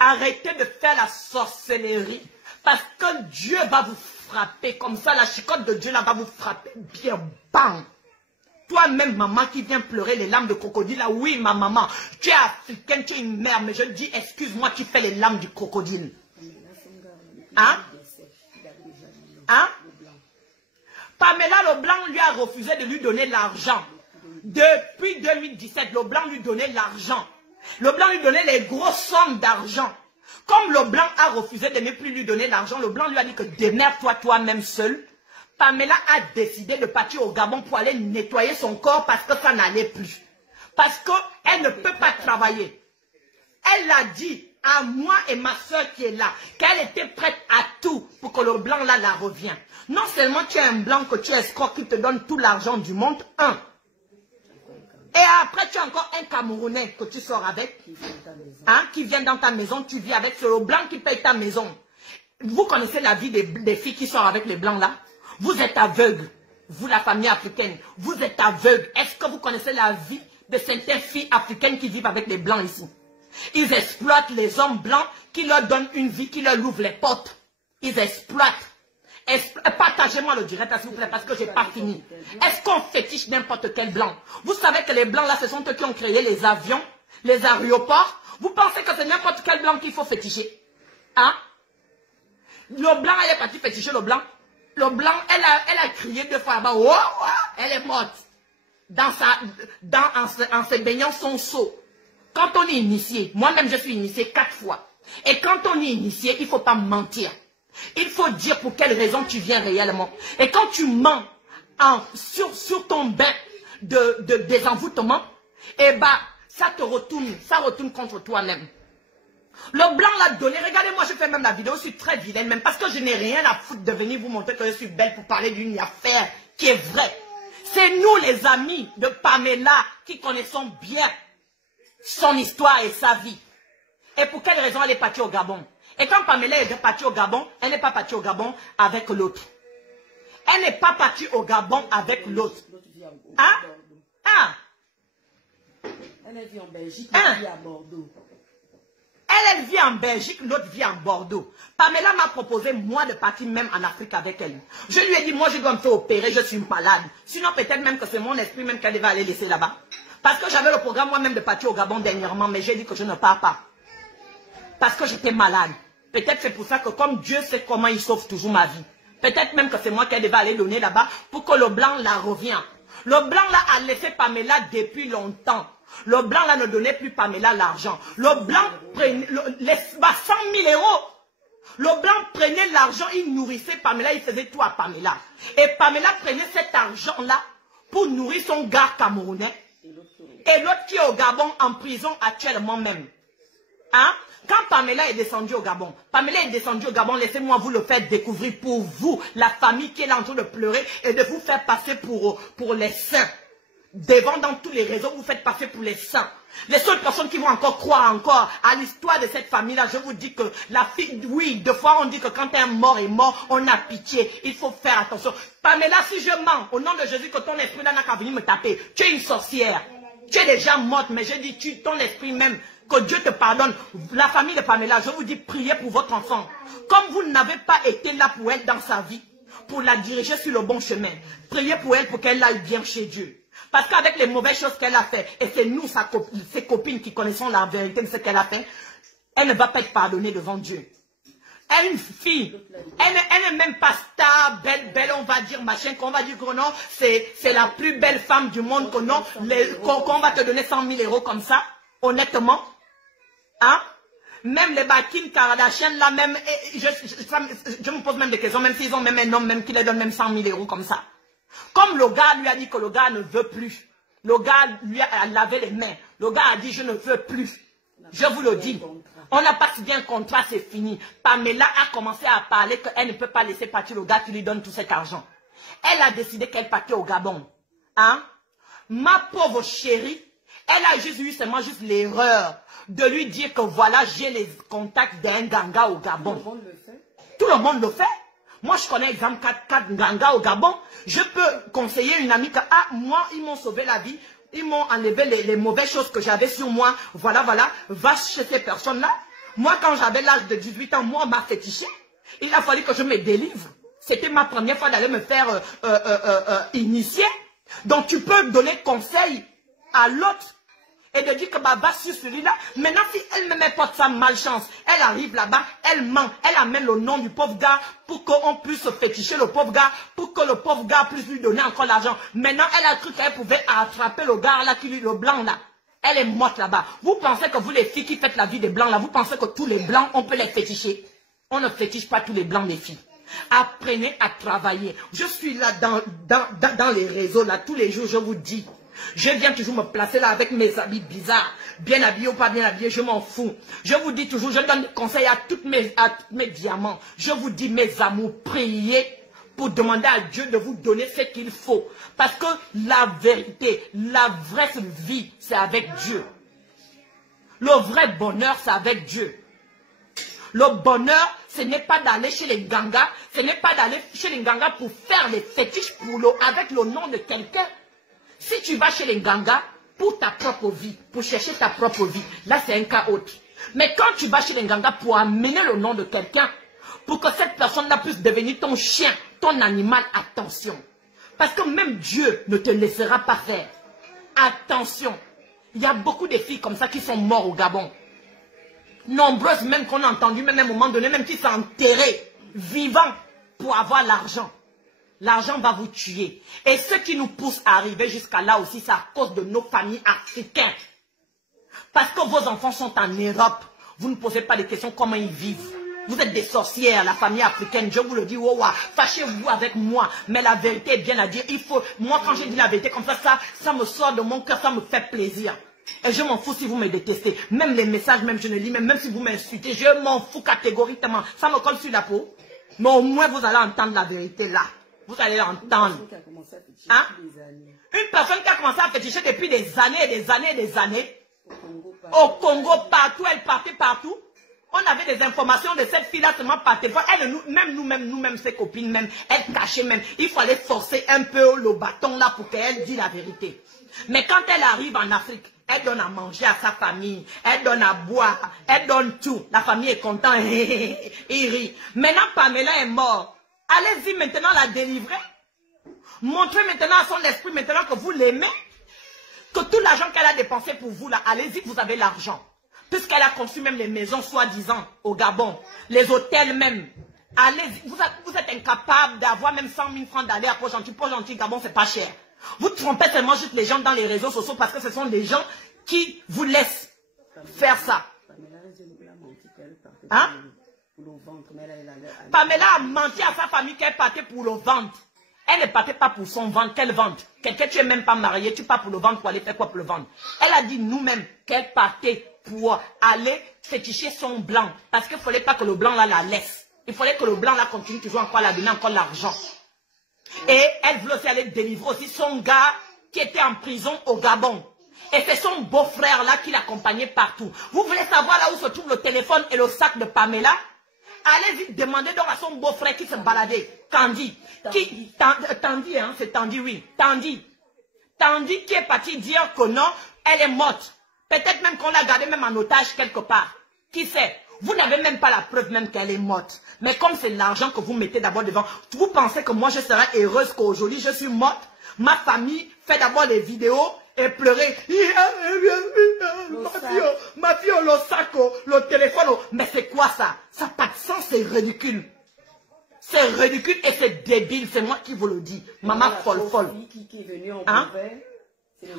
Arrêtez de faire la sorcellerie. Parce que Dieu va vous frapper. Comme ça, la chicotte de Dieu là va vous frapper bien. Bam! Toi-même, maman, qui vient pleurer les larmes de crocodile, là, oui, ma maman, tu es africaine, tu es une mère, mais je dis, excuse-moi, tu fais les larmes du crocodile. Hein? Hein? Pamela Leblanc lui a refusé de lui donner l'argent. Depuis 2017, Leblanc lui donnait l'argent. Leblanc lui donnait les grosses sommes d'argent. Comme Leblanc a refusé de ne plus lui donner l'argent, Leblanc lui a dit que démerde-toi toi-même seul. Pamela a décidé de partir au Gabon pour aller nettoyer son corps parce que ça n'allait plus. Parce qu'elle ne peut pas travailler. Elle a dit à moi et ma soeur qui est là qu'elle était prête à tout pour que le blanc là la revienne. Non seulement tu es un blanc que tu escroques qui te donne tout l'argent du monde, un. Et après tu as encore un Camerounais que tu sors avec, hein, qui vient dans ta maison, tu vis avec, c'est le blanc qui paye ta maison. Vous connaissez la vie des filles qui sortent avec les blancs là? Vous êtes aveugles, vous la famille africaine, vous êtes aveugles. Est-ce que vous connaissez la vie de certaines filles africaines qui vivent avec les blancs ici? Ils exploitent les hommes blancs qui leur donnent une vie, qui leur ouvrent les portes. Ils exploitent. Partagez-moi le direct, s'il vous plaît, parce que je n'ai pas fini. Est-ce qu'on fétiche n'importe quel blanc? Vous savez que les blancs là, ce sont eux qui ont créé les avions, les aéroports. Vous pensez que c'est n'importe quel blanc qu'il faut féticher? Hein? Le blanc, elle est partie féticher le blanc. Le blanc, elle a crié 2 fois là-bas. Oh, oh, elle est morte. En se baignant son seau. Quand on est initié, moi-même je suis initié 4 fois. Et quand on est initié, il ne faut pas mentir. Il faut dire pour quelle raison tu viens réellement. Et quand tu mens sur ton bain de désenvoûtement, eh ben, ça retourne contre toi-même. Le blanc l'a donné. Regardez-moi, je fais même la vidéo, je suis très vilaine même parce que je n'ai rien à foutre de venir vous montrer que je suis belle pour parler d'une affaire qui est vraie. C'est nous les amis de Pamela qui connaissons bien son histoire et sa vie. Et pour quelle raison elle est partie au Gabon? Et quand Pamela est partie au Gabon, elle n'est pas partie au Gabon avec l'autre. Elle n'est pas partie au Gabon avec l'autre. Hein? Hein? Elle vit en Belgique, elle vit à Bordeaux. Elle vit en Belgique, l'autre vit en Bordeaux. Pamela m'a proposé, moi, de partir même en Afrique avec elle. Je lui ai dit, moi, je dois me faire opérer, je suis malade. Sinon, peut-être même que c'est mon esprit même qu'elle devait aller laisser là-bas. Parce que j'avais le programme moi-même de partir au Gabon dernièrement, mais j'ai dit que je ne pars pas. Parce que j'étais malade. Peut-être c'est pour ça que comme Dieu sait comment il sauve toujours ma vie. Peut-être même que c'est moi qui devais aller donner là-bas pour que le blanc la revienne. Le blanc là a laissé Pamela depuis longtemps. Le blanc là ne donnait plus Pamela l'argent. Le blanc prenait 100 000 euros. Le blanc prenait l'argent, il nourrissait Pamela, il faisait tout à Pamela. Et Pamela prenait cet argent là pour nourrir son gars camerounais. Et l'autre qui est au Gabon en prison actuellement même. Hein? Quand Pamela est descendue au Gabon, laissez-moi vous le faire découvrir pour vous, la famille qui est là en train de pleurer et de vous faire passer pour les saints. Devant dans tous les réseaux, vous faites passer pour les saints. Les seules personnes qui vont encore croire encore à l'histoire de cette famille-là, je vous dis que la fille, oui, 2 fois on dit que quand un mort est mort, on a pitié. Il faut faire attention. Pamela, si je mens, au nom de Jésus, que ton esprit là n'a qu'à venir me taper. Tu es une sorcière. Tu es déjà morte, mais je dis, ton esprit même, que Dieu te pardonne. La famille de Pamela, je vous dis, priez pour votre enfant. Comme vous n'avez pas été là pour elle dans sa vie, pour la diriger sur le bon chemin, priez pour elle pour qu'elle aille bien chez Dieu. Parce qu'avec les mauvaises choses qu'elle a fait, et c'est nous, ses copines qui connaissons la vérité de ce qu'elle a fait, elle ne va pas être pardonnée devant Dieu. Elle est une fille, elle n'est même pas star, belle, on va dire, machin, qu'on va dire que non, c'est la plus belle femme du monde, que non, qu'on va te donner 100 000 euros comme ça, honnêtement. Hein? Même les Bakin, Kardashian, là même, je me pose même des questions, même s'ils ont même un homme même qui les donne même 100 000 euros comme ça. Comme le gars lui a dit que le gars ne veut plus. Le gars lui a lavé les mains. Le gars a dit je ne veux plus. Je vous le dis. On n'a pas signé un contrat, c'est fini. Pamela a commencé à parler qu'elle ne peut pas laisser partir le gars qui lui donne tout cet argent. Elle a décidé qu'elle partait au Gabon. Hein? Ma pauvre chérie, elle a juste eu seulement l'erreur de lui dire que voilà, j'ai les contacts d'un ganga au Gabon. Tout le monde le fait. Tout le monde le fait. Moi, je connais exemple 4 gangas au Gabon. Je peux conseiller une amie que, moi, ils m'ont sauvé la vie. Ils m'ont enlevé les mauvaises choses que j'avais sur moi. Voilà, va chez ces personnes-là. Moi, quand j'avais l'âge de 18 ans, moi, on m'a fétiché. Il a fallu que je me délivre. C'était ma première fois d'aller me faire initier. Donc, tu peux donner conseil à l'autre et de dire que bah, va sur celui-là. Maintenant, si elle me met pas de sa malchance, elle arrive là-bas, elle ment, elle amène le nom du pauvre gars pour qu'on puisse féticher le pauvre gars, pour que le pauvre gars puisse lui donner encore l'argent. Maintenant, elle a cru qu'elle pouvait attraper le gars là, le blanc là. Elle est morte là-bas. Vous pensez que vous, les filles qui faites la vie des blancs là, vous pensez que tous les blancs, on peut les féticher? On ne fétiche pas tous les blancs, les filles. Apprenez à travailler. Je suis là dans les réseaux, là, tous les jours, je vous dis. Je viens toujours me placer là avec mes habits bizarres. Bien habillés ou pas bien habillés, je m'en fous. Je vous dis toujours, je donne des conseils à tous mes diamants. Je vous dis, mes amours, priez pour demander à Dieu de vous donner ce qu'il faut. Parce que la vérité, la vraie vie, c'est avec Dieu. Le vrai bonheur, c'est avec Dieu. Le bonheur, ce n'est pas d'aller chez les gangas, ce n'est pas d'aller chez les gangas pour faire les fétiches avec le nom de quelqu'un. Si tu vas chez les gangas pour ta propre vie, pour chercher ta propre vie, là c'est un cas autre. Mais quand tu vas chez les gangas pour amener le nom de quelqu'un, pour que cette personne-là puisse devenir ton chien, ton animal, attention. Parce que même Dieu ne te laissera pas faire. Attention. Il y a beaucoup de filles comme ça qui sont mortes au Gabon. Nombreuses même qu'on a entendu, même à un moment donné, même qui sont enterrées, vivants, pour avoir l'argent. L'argent va vous tuer. Et ce qui nous pousse à arriver jusqu'à là aussi, c'est à cause de nos familles africaines. Parce que vos enfants sont en Europe. Vous ne posez pas de questions comment ils vivent. Vous êtes des sorcières, la famille africaine. Je vous le dis, oh, fâchez-vous avec moi. Mais la vérité est bien à dire. Il faut, moi, quand j'ai dit la vérité comme ça me sort de mon cœur, ça me fait plaisir. Et je m'en fous si vous me détestez. Même les messages, même je ne lis, même si vous m'insultez, je m'en fous catégoriquement. Ça me colle sur la peau. Mais au moins, vous allez entendre la vérité là. Vous allez l'entendre. Hein? Une personne qui a commencé à féticher depuis des années et des années et des années. Au Congo, partout, elle partait partout. On avait des informations de cette fille-là seulement par téléphone. Elle, nous-mêmes, ses copines même, elle cachait même. Il fallait forcer un peu le bâton là pour qu'elle dise la vérité. Mais quand elle arrive en Afrique, elle donne à manger à sa famille, elle donne à boire, elle donne tout. La famille est contente, il rit. Maintenant, Pamela est morte. Allez-y maintenant la délivrer. Montrez maintenant à son esprit maintenant que vous l'aimez. Que tout l'argent qu'elle a dépensé pour vous là, allez-y, vous avez l'argent. Puisqu'elle a conçu même les maisons soi-disant au Gabon, les hôtels même. Allez-y, vous êtes incapable d'avoir même 100 000 francs d'aller à Port-Gentil. Port-Gentil, Gabon, c'est pas cher. Vous trompez seulement juste les gens dans les réseaux sociaux parce que ce sont des gens qui vous laissent faire ça. Hein? Pamela a menti à sa famille qu'elle partait pour le ventre. Elle ne partait pas pour son ventre. Quel ventre? Quelqu'un, tu n'es même pas marié, tu pars pour le ventre pour aller faire quoi pour le ventre? Elle a dit nous-mêmes qu'elle partait pour aller féticher son blanc. Parce qu'il ne fallait pas que le blanc là la laisse. Il fallait que le blanc là continue toujours encore à la donner encore l'argent. Et elle voulait aussi aller délivrer aussi son gars qui était en prison au Gabon. Et c'est son beau-frère là qui l'accompagnait partout. Vous voulez savoir là où se trouve le téléphone et le sac de Pamela? Allez-y, demandez donc à son beau-frère qui se baladait. Tandy. Tandy, hein, c'est Tandy, oui. Tandy. Tandy qui est parti dire que non, elle est morte. Peut-être même qu'on l'a gardée même en otage quelque part. Qui sait? Vous n'avez même pas la preuve même qu'elle est morte. Mais comme c'est l'argent que vous mettez d'abord devant, vous pensez que moi je serai heureuse qu'aujourd'hui je suis morte? Ma famille fait d'abord les vidéos et pleurer. Ma fille, le sac, le téléphone. Mais c'est quoi ça? Ça n'a pas de sens, c'est ridicule. C'est ridicule et c'est débile, c'est moi qui vous le dis. Maman folle. Hein?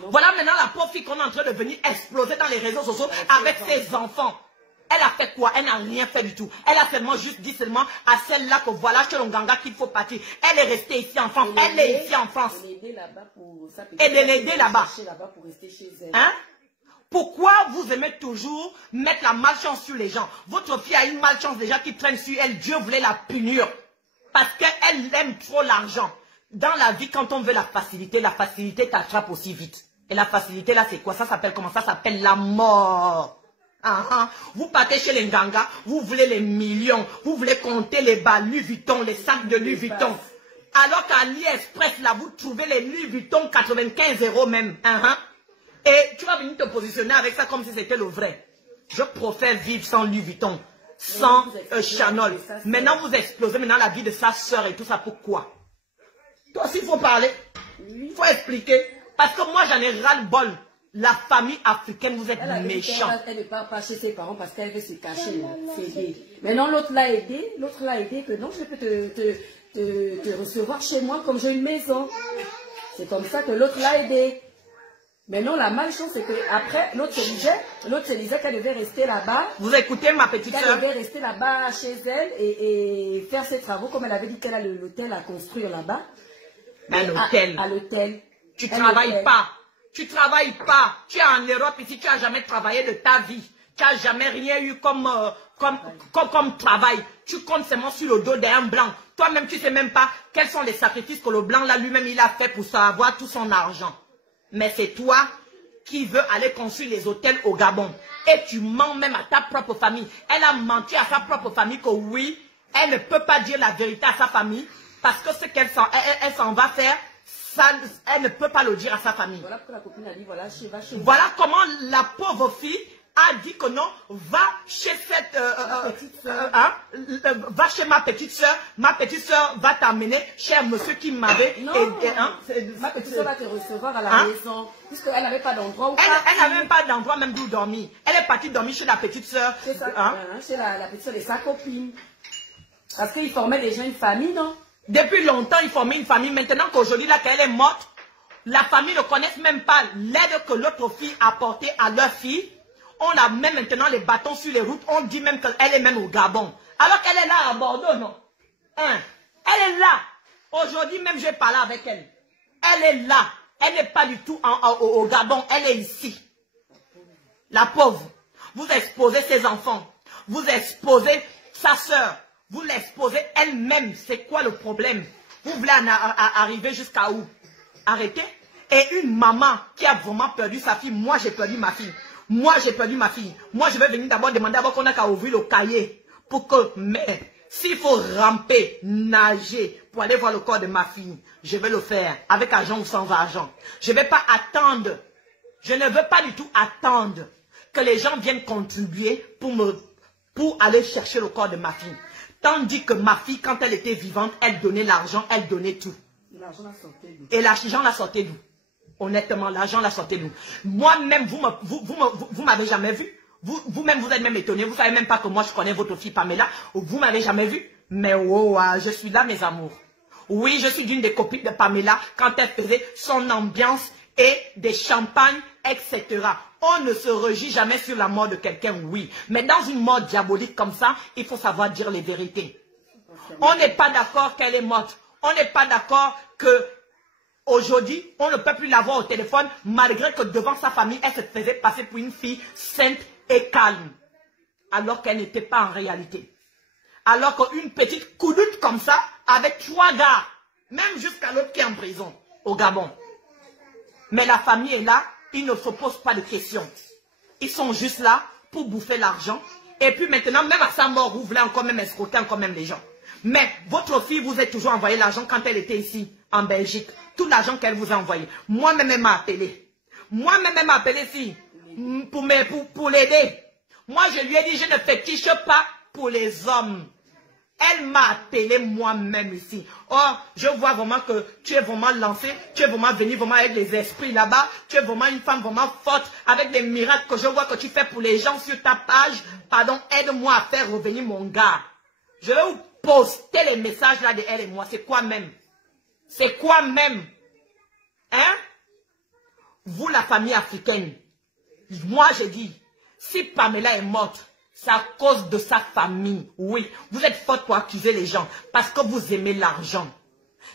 Voilà maintenant la pauvre fille qu'on est en train de venir exploser dans les réseaux sociaux avec ses enfants. Elle a fait quoi? Elle n'a rien fait du tout. Elle a seulement juste dit seulement à celle-là que voilà chez Longanga qu'il faut partir. Elle est restée ici en France. Elle est ici en France. Et de l'aider là-bas. Hein? Pourquoi vous aimez toujours mettre la malchance sur les gens? Votre fille a une malchance déjà qui traîne sur elle. Dieu voulait la punir. Parce qu'elle aime trop l'argent. Dans la vie, quand on veut la facilité t'attrape aussi vite. Et la facilité là, c'est quoi? Ça s'appelle comment? Ça s'appelle la mort. Vous partez chez les Nganga, vous voulez les millions, vous voulez compter les bas Louis Vuitton, les sacs de Louis Vuitton. Alors qu'à AliExpress, là, vous trouvez les Louis Vuitton 95 € même. Et tu vas venir te positionner avec ça comme si c'était le vrai. Je préfère vivre sans Louis Vuitton, sans Chanel. Maintenant, vous explosez maintenant la vie de sa soeur et tout ça. Pourquoi? Toi aussi, il faut parler. Il faut expliquer. Parce que moi, j'en ai ras-le-bol. La famille africaine, vous êtes méchants. Elle ne part pas chez ses parents parce qu'elle veut se cacher. Maintenant, l'autre l'a aidé. L'autre l'a aidé que non, je peux te recevoir chez moi comme j'ai une maison. C'est comme ça que l'autre l'a aidé. Maintenant, la malchance, c'est qu'après, l'autre se disait qu'elle devait rester là-bas. Vous écoutez ma petite soeur? Elle devait rester là-bas chez elle et faire ses travaux comme elle avait dit qu'elle a l'hôtel à construire là-bas. Mais l'hôtel. À l'hôtel. Tu ne travailles pas. Tu ne travailles pas. Tu es en Europe ici, tu n'as jamais travaillé de ta vie. Tu n'as jamais rien eu comme travail. Tu comptes seulement sur le dos d'un blanc. Toi-même, tu ne sais même pas quels sont les sacrifices que le blanc là lui-même il a fait pour avoir tout son argent. Mais c'est toi qui veux aller construire les hôtels au Gabon. Et tu mens même à ta propre famille. Elle a menti à sa propre famille que oui, elle ne peut pas dire la vérité à sa famille. Parce que ce qu'elle s'en va faire, ça, elle ne peut pas le dire à sa famille. Voilà pourquoi la copine a dit, voilà, chez voilà comment la pauvre fille a dit que non, va chez cette va chez ma petite soeur va t'amener chez un monsieur qui m'avait aidé. Ma petite soeur va te recevoir à la maison, puisqu'elle n'avait pas d'endroit où elle n'avait même pas d'endroit même d'où dormir. Elle est partie dormir chez la petite soeur. Chez la petite soeur de sa copine. Parce qu'il formait déjà une famille, non? Depuis longtemps, il formait une famille. Maintenant qu'aujourd'hui, là, qu'elle est morte, la famille ne connaît même pas l'aide que l'autre fille a apportée à leur fille. On a même maintenant les bâtons sur les routes. On dit même qu'elle est même au Gabon. Alors qu'elle est là à Bordeaux, non? Elle est là. Aujourd'hui même, j'ai parlé avec elle. Elle est là. Elle n'est pas du tout au Gabon. Elle est ici. La pauvre. Vous exposez ses enfants. Vous exposez sa soeur. Vous l'exposez elle-même. C'est quoi le problème? Vous voulez arriver jusqu'à où? Arrêtez. Et une maman qui a vraiment perdu sa fille. Moi, j'ai perdu ma fille. Moi, j'ai perdu ma fille. Moi, je vais venir d'abord demander d'abord qu'on a qu'à ouvrir le cahier. Pour que, mais, s'il faut ramper, nager, pour aller voir le corps de ma fille, je vais le faire. Avec argent ou sans argent. Je ne vais pas attendre. Je ne veux pas du tout attendre que les gens viennent contribuer pour aller chercher le corps de ma fille. Tandis que ma fille, quand elle était vivante, elle donnait l'argent, elle donnait tout. Et l'argent la sortait d'où? Honnêtement, l'argent la sortait d'où? Moi-même, vous m'avez jamais vu. Vous-même, vous êtes même étonné. Vous ne savez même pas que moi, je connais votre fille Pamela. Vous ne m'avez jamais vu. Mais oh, je suis là, mes amours. Oui, je suis d'une des copines de Pamela quand elle faisait son ambiance et des champagnes, etc. On ne se régit jamais sur la mort de quelqu'un, oui. Mais dans une mort diabolique comme ça, il faut savoir dire les vérités. On n'est pas d'accord qu'elle est morte. On n'est pas d'accord que aujourd'hui, on ne peut plus la voir au téléphone, malgré que devant sa famille, elle se faisait passer pour une fille sainte et calme. Alors qu'elle n'était pas en réalité. Alors qu'une petite coudoute comme ça, avec 3 gars, même jusqu'à l'autre qui est en prison, au Gabon. Mais la famille est là, ils ne se posent pas de questions. Ils sont juste là pour bouffer l'argent. Et puis maintenant, même à sa mort, vous voulez encore même escroquer encore même les gens. Mais votre fille vous a toujours envoyé l'argent quand elle était ici, en Belgique. Tout l'argent qu'elle vous a envoyé. Moi-même, elle m'a appelé. Moi-même, elle m'a appelé ici pour l'aider. Moi, je lui ai dit, je ne fétiche pas pour les hommes. Elle m'a appelé moi-même ici. Oh, je vois vraiment que tu es vraiment lancée, tu es vraiment venue vraiment avec les esprits là-bas. Tu es vraiment une femme vraiment forte, avec des miracles que je vois que tu fais pour les gens sur ta page. Pardon, aide-moi à faire revenir mon gars. Je vais vous poster les messages là de elle et moi. C'est quoi même? C'est quoi même? Hein? Vous, la famille africaine, moi je dis, si Pamela est morte, c'est à cause de sa famille. Oui, vous êtes forte pour accuser les gens parce que vous aimez l'argent.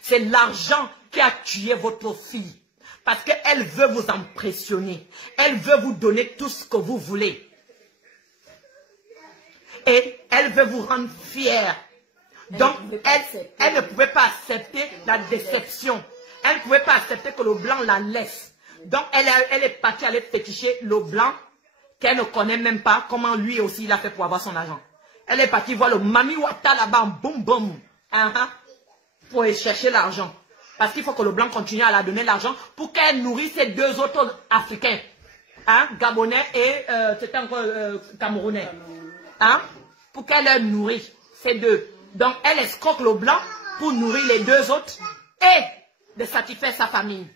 C'est l'argent qui a tué votre fille. Parce qu'elle veut vous impressionner. Elle veut vous donner tout ce que vous voulez. Et elle veut vous rendre fière. Donc, elle ne pouvait pas accepter la déception. Elle ne pouvait pas accepter que le blanc la laisse. Donc, elle est partie aller féticher le blanc qu'elle ne connaît même pas comment lui aussi il a fait pour avoir son argent. Elle est partie voir le Mami Wata là-bas, boum boum, pour chercher l'argent. Parce qu'il faut que le blanc continue à la donner l'argent pour qu'elle nourrisse ces 2 autres Africains. hein, Gabonais et c'était encore Camerounais. Hein, pour qu'elle leur nourrit, ces deux. Donc, elle escroque le blanc pour nourrir les deux autres et de satisfaire sa famille.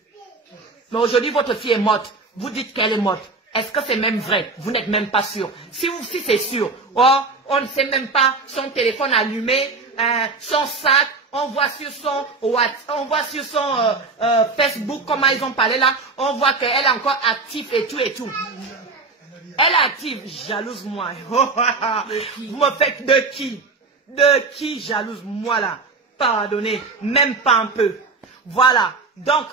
Mais aujourd'hui, votre fille est morte. Vous dites qu'elle est morte. Est-ce que c'est même vrai? Vous n'êtes même pas sûr. Si c'est sûr, oh, on ne sait même pas son téléphone allumé, son sac, on voit sur son Facebook comment ils ont parlé là, on voit qu'elle est encore active et tout et tout. Elle est active, jalouse moi. Vous me faites de qui? De qui jalouse moi là? Pardonnez, même pas un peu. Voilà, donc,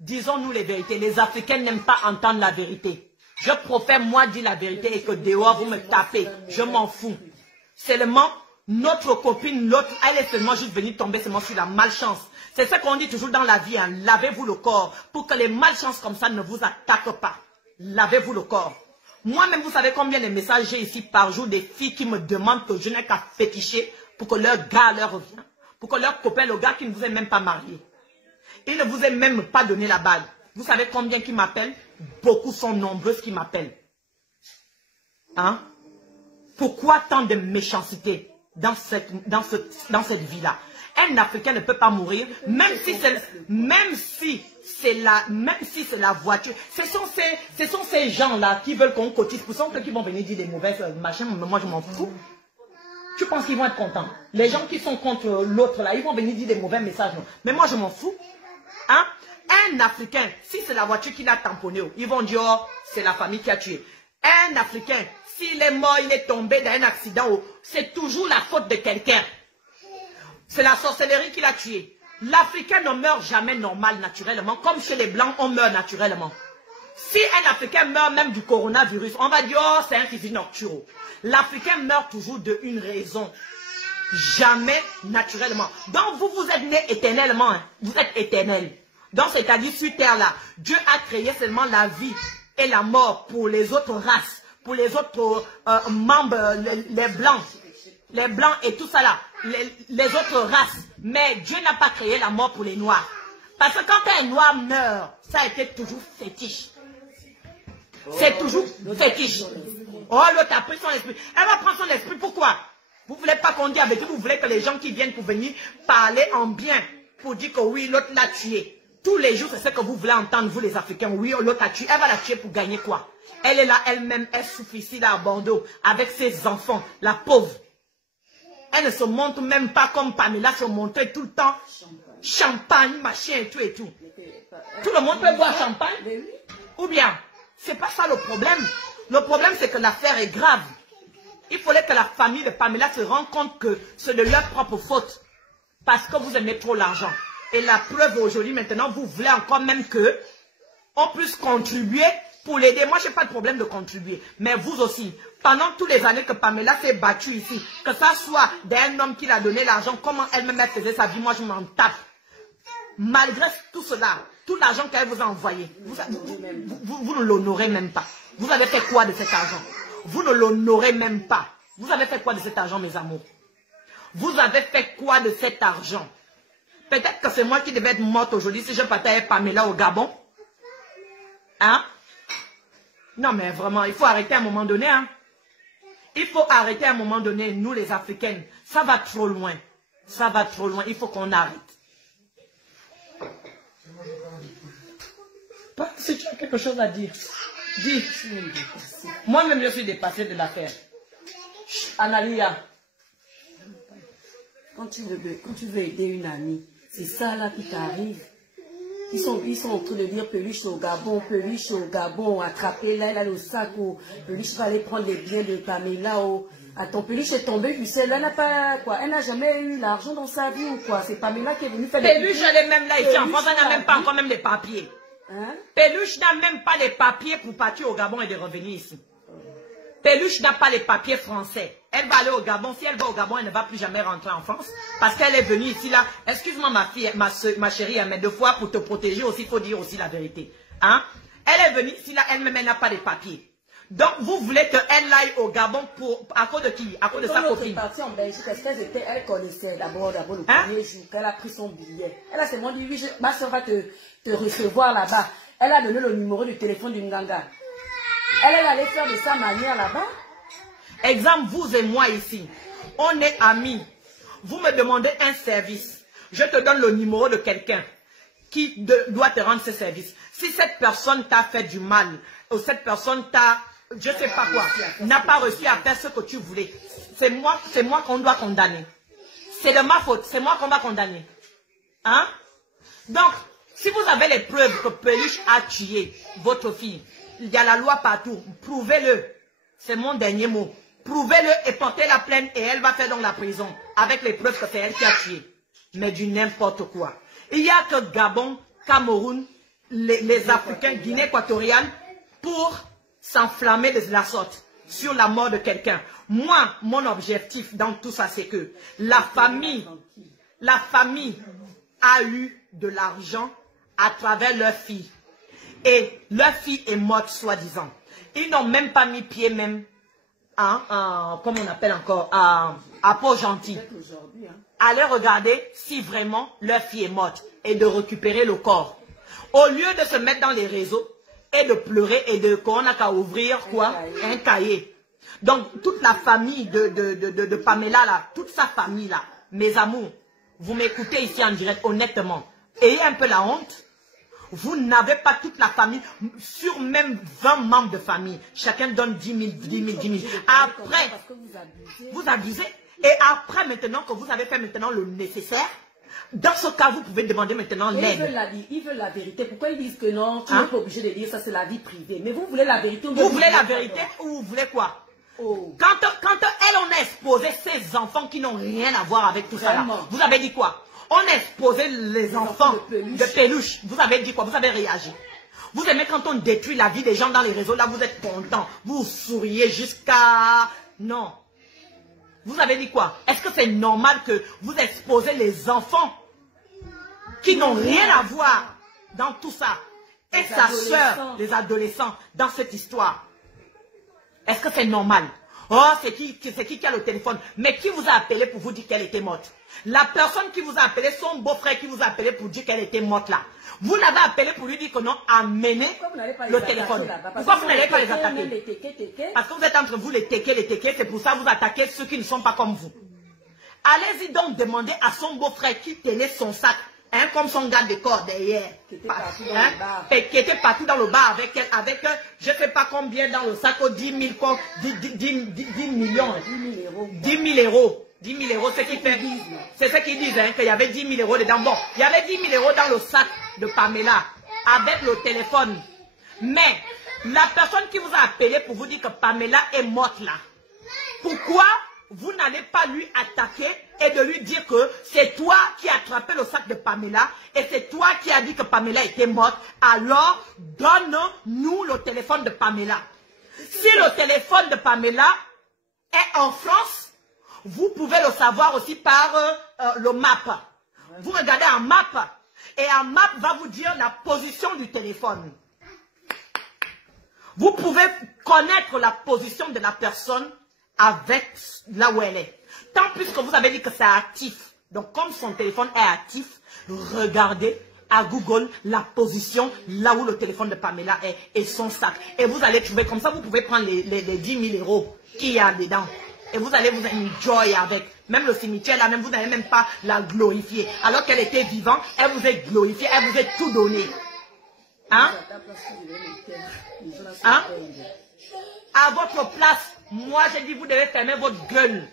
disons-nous les vérités. Les Africains n'aiment pas entendre la vérité. Je préfère moi dire la vérité et que dehors vous me tapez. Je m'en fous. Seulement, notre copine, l'autre, elle est seulement juste venue tomber seulement sur la malchance. C'est ce qu'on dit toujours dans la vie, hein. Lavez-vous le corps pour que les malchances comme ça ne vous attaquent pas. Lavez-vous le corps. Moi-même, vous savez combien de messages j'ai ici par jour des filles qui me demandent que je n'ai qu'à féticher pour que leur gars leur revienne. Pour que leur copain, le gars qui ne vous est même pas marié, il ne vous a même pas donné la bague. Vous savez combien qui m'appellent? Beaucoup sont nombreuses qui m'appellent. Hein? Pourquoi tant de méchanceté dans cette vie-là? Un Africain ne peut pas mourir, même si c'est la voiture. Ce sont ces gens-là qui veulent qu'on cotise. Ce sont ceux qui vont venir dire des mauvaises machins. Moi, je m'en fous. Tu penses qu'ils vont être contents? Les gens qui sont contre l'autre là, ils vont venir dire des mauvais messages. Non. Mais moi, je m'en fous. Hein? Un Africain, si c'est la voiture qui l'a tamponné, ils vont dire, oh, c'est la famille qui a tué. Un Africain, s'il est mort, il est tombé dans un accident, oh, c'est toujours la faute de quelqu'un. C'est la sorcellerie qui l'a tué. L'Africain ne meurt jamais normal, naturellement, comme chez les Blancs, on meurt naturellement. Si un Africain meurt même du coronavirus, on va dire, oh, c'est un physique nocturne. L'Africain meurt toujours de une raison. Jamais naturellement. Donc vous êtes né éternellement. Hein. Vous êtes éternel. Donc c'est-à-dire sur terre là, Dieu a créé seulement la vie et la mort pour les autres races, pour les autres membres, les blancs. Les blancs et tout ça là, les autres races. Mais Dieu n'a pas créé la mort pour les noirs. Parce que quand un noir meurt, ça a été toujours fétiche. C'est toujours fétiche. Oh, l'autre a pris son esprit. Elle va prendre son esprit, pourquoi? Vous ne voulez pas qu'on dise avec vous, vous voulez que les gens qui viennent pour venir parler en bien, pour dire que oui, l'autre l'a tué. Tous les jours, c'est ce que vous voulez entendre, vous les Africains. Oui, l'autre a tué. Elle va la tuer pour gagner quoi? Elle est là, elle-même, elle souffre ici, là, à Bordeaux, avec ses enfants, la pauvre. Elle ne se montre même pas comme Pamela se montrait tout le temps. Champagne, machin et tout et tout. Tout le monde peut boire champagne? Ou bien, c'est pas ça le problème. Le problème, c'est que l'affaire est grave. Il fallait que la famille de Pamela se rende compte que c'est de leur propre faute. Parce que vous aimez trop l'argent. Et la preuve aujourd'hui, maintenant, vous voulez encore même que on puisse contribuer pour l'aider. Moi, je n'ai pas de problème de contribuer. Mais vous aussi, pendant toutes les années que Pamela s'est battue ici, que ça soit d'un homme qui l'a donné l'argent, comment elle-même faisait sa vie, moi je m'en tape. Malgré tout cela, tout l'argent qu'elle vous a envoyé, vous ne l'honorez même pas. Vous avez fait quoi de cet argent? Vous ne l'honorez même pas. Vous avez fait quoi de cet argent, mes amours? Vous avez fait quoi de cet argent? Peut-être que c'est moi qui devais être morte aujourd'hui si je partais avec Pamela au Gabon. Hein? Non, mais vraiment, il faut arrêter à un moment donné. Hein? Il faut arrêter à un moment donné, nous les Africaines. Ça va trop loin. Ça va trop loin. Il faut qu'on arrête. Si tu as quelque chose à dire, dis. Moi-même, je suis dépassée de l'affaire. Analia. Quand tu veux aider une amie, c'est ça là qui t'arrive. Ils sont en train de dire Peluche au Gabon, attrapez-la, elle a le sac, Peluche va aller prendre les biens de Pamela. Attends, Peluche est tombée, tu sais, elle n'a pas, quoi, elle n'a jamais eu l'argent dans sa vie ou quoi. C'est Pamela qui est venue faire des... Peluche, elle est même là ici en France, elle n'a même pas encore même les papiers. Hein? Peluche n'a même pas les papiers pour partir au Gabon et de revenir ici. Peluche n'a pas les papiers français. Elle va aller au Gabon. Si elle va au Gabon, elle ne va plus jamais rentrer en France. Parce qu'elle est venue ici là. Excuse-moi ma fille, ma chérie, mais deux fois pour te protéger aussi, il faut dire aussi la vérité. Hein? Elle est venue ici là, elle-même, elle n'a pas les papiers. Donc vous voulez qu'elle aille au Gabon à cause de qui? À cause de sa copine. Elle est partie en Belgique parce qu'elle connaissait d'abord le premier jour qu'elle a pris son billet. Elle a seulement dit oui, ma soeur va te recevoir là-bas. Elle a donné le numéro du téléphone du Nganga. Elle est allée faire de sa manière là-bas. Exemple, vous et moi ici, on est amis. Vous me demandez un service. Je te donne le numéro de quelqu'un qui doit te rendre ce service. Si cette personne t'a fait du mal, ou cette personne t'a, je sais pas quoi, n'a pas réussi à faire ce que tu voulais, c'est moi qu'on doit condamner. C'est de ma faute, c'est moi qu'on va condamner. Hein? Donc, si vous avez les preuves que Peluche a tué votre fille, il y a la loi partout, prouvez-le. C'est mon dernier mot. Prouvez-le et portez la plainte et elle va faire donc la prison avec les preuves que c'est elle qui a tué. Mais du n'importe quoi. Il n'y a que Gabon, Cameroun, les Africains, Guinée équatoriale pour s'enflammer de la sorte sur la mort de quelqu'un. Moi, mon objectif dans tout ça, c'est que la famille a eu de l'argent à travers leur fille. Et leur fille est morte, soi-disant. Ils n'ont même pas mis pied même comme on appelle encore, à Port-Gentil. Allez regarder si vraiment leur fille est morte et de récupérer le corps. Au lieu de se mettre dans les réseaux et de pleurer et de qu'on n'a qu'à ouvrir quoi? Un cahier. Donc toute la famille de Pamela là, toute sa famille là, mes amours, vous m'écoutez ici en direct honnêtement, ayez un peu la honte. Vous n'avez pas toute la famille, sur même 20 membres de famille. Chacun donne 10 000, 10 000, 10 000. Après, vous abusez. Et après, maintenant que vous avez fait maintenant le nécessaire, dans ce cas, vous pouvez demander maintenant l'aide. Ils veulent la vérité. Pourquoi ils disent que non, tu n'es pas obligé de dire ça, c'est la vie privée. Mais vous voulez la vérité. Vous voulez la vérité ou vous voulez quoi? Oh. Quand elle, on a exposé ces enfants qui n'ont rien à voir avec tout ça là, vous avez dit quoi? On a exposé les enfants de Peluche. Vous avez dit quoi? Vous avez réagi. Vous aimez quand on détruit la vie des gens dans les réseaux, là vous êtes content. Vous souriez jusqu'à... Non. Vous avez dit quoi? Est-ce que c'est normal que vous exposez les enfants qui n'ont rien à voir dans tout ça? Et sa soeur, les adolescents, dans cette histoire? Est-ce que c'est normal? Oh, c'est qui a le téléphone? Mais qui vous a appelé pour vous dire qu'elle était morte? La personne qui vous a appelé, son beau-frère qui vous a appelé pour dire qu'elle était morte là. Vous l'avez appelé pour lui dire que non, amenez le téléphone. Pourquoi vous n'allez pas les attaquer? Parce que vous êtes entre vous les téqués, c'est pour ça que vous attaquez ceux qui ne sont pas comme vous. Allez-y donc demander à son beau-frère qui tenait son sac, hein, comme son garde de corps derrière, qui était partout dans le bar avec elle, avec je ne sais pas combien dans le sac, 10 000 millions, 10 000 euros. 10 000 euros, c'est ce qu'ils disent, hein, qu'il y avait 10 000 euros dedans. Bon, il y avait 10 000 euros dans le sac de Pamela, avec le téléphone. Mais, la personne qui vous a appelé pour vous dire que Pamela est morte là, pourquoi vous n'allez pas lui attaquer et de lui dire que c'est toi qui as attrapé le sac de Pamela et c'est toi qui as dit que Pamela était morte, alors donne-nous le téléphone de Pamela. Si le téléphone de Pamela est en France, vous pouvez le savoir aussi par le map. Vous regardez un map et un map va vous dire la position du téléphone. Vous pouvez connaître la position de la personne avec là où elle est. Tant plus que vous avez dit que c'est actif. Donc comme son téléphone est actif, regardez à Google la position là où le téléphone de Pamela est et son sac. Et vous allez trouver comme ça, vous pouvez prendre les 10 000 euros qu'il y a dedans. Et vous allez vous enjoy avec. Même le cimetière, là, même vous n'allez même pas la glorifier. Alors qu'elle était vivante, elle vous est glorifiée, elle vous est tout donné. Hein? Hein? À votre place, moi j'ai dit, vous devez fermer votre gueule.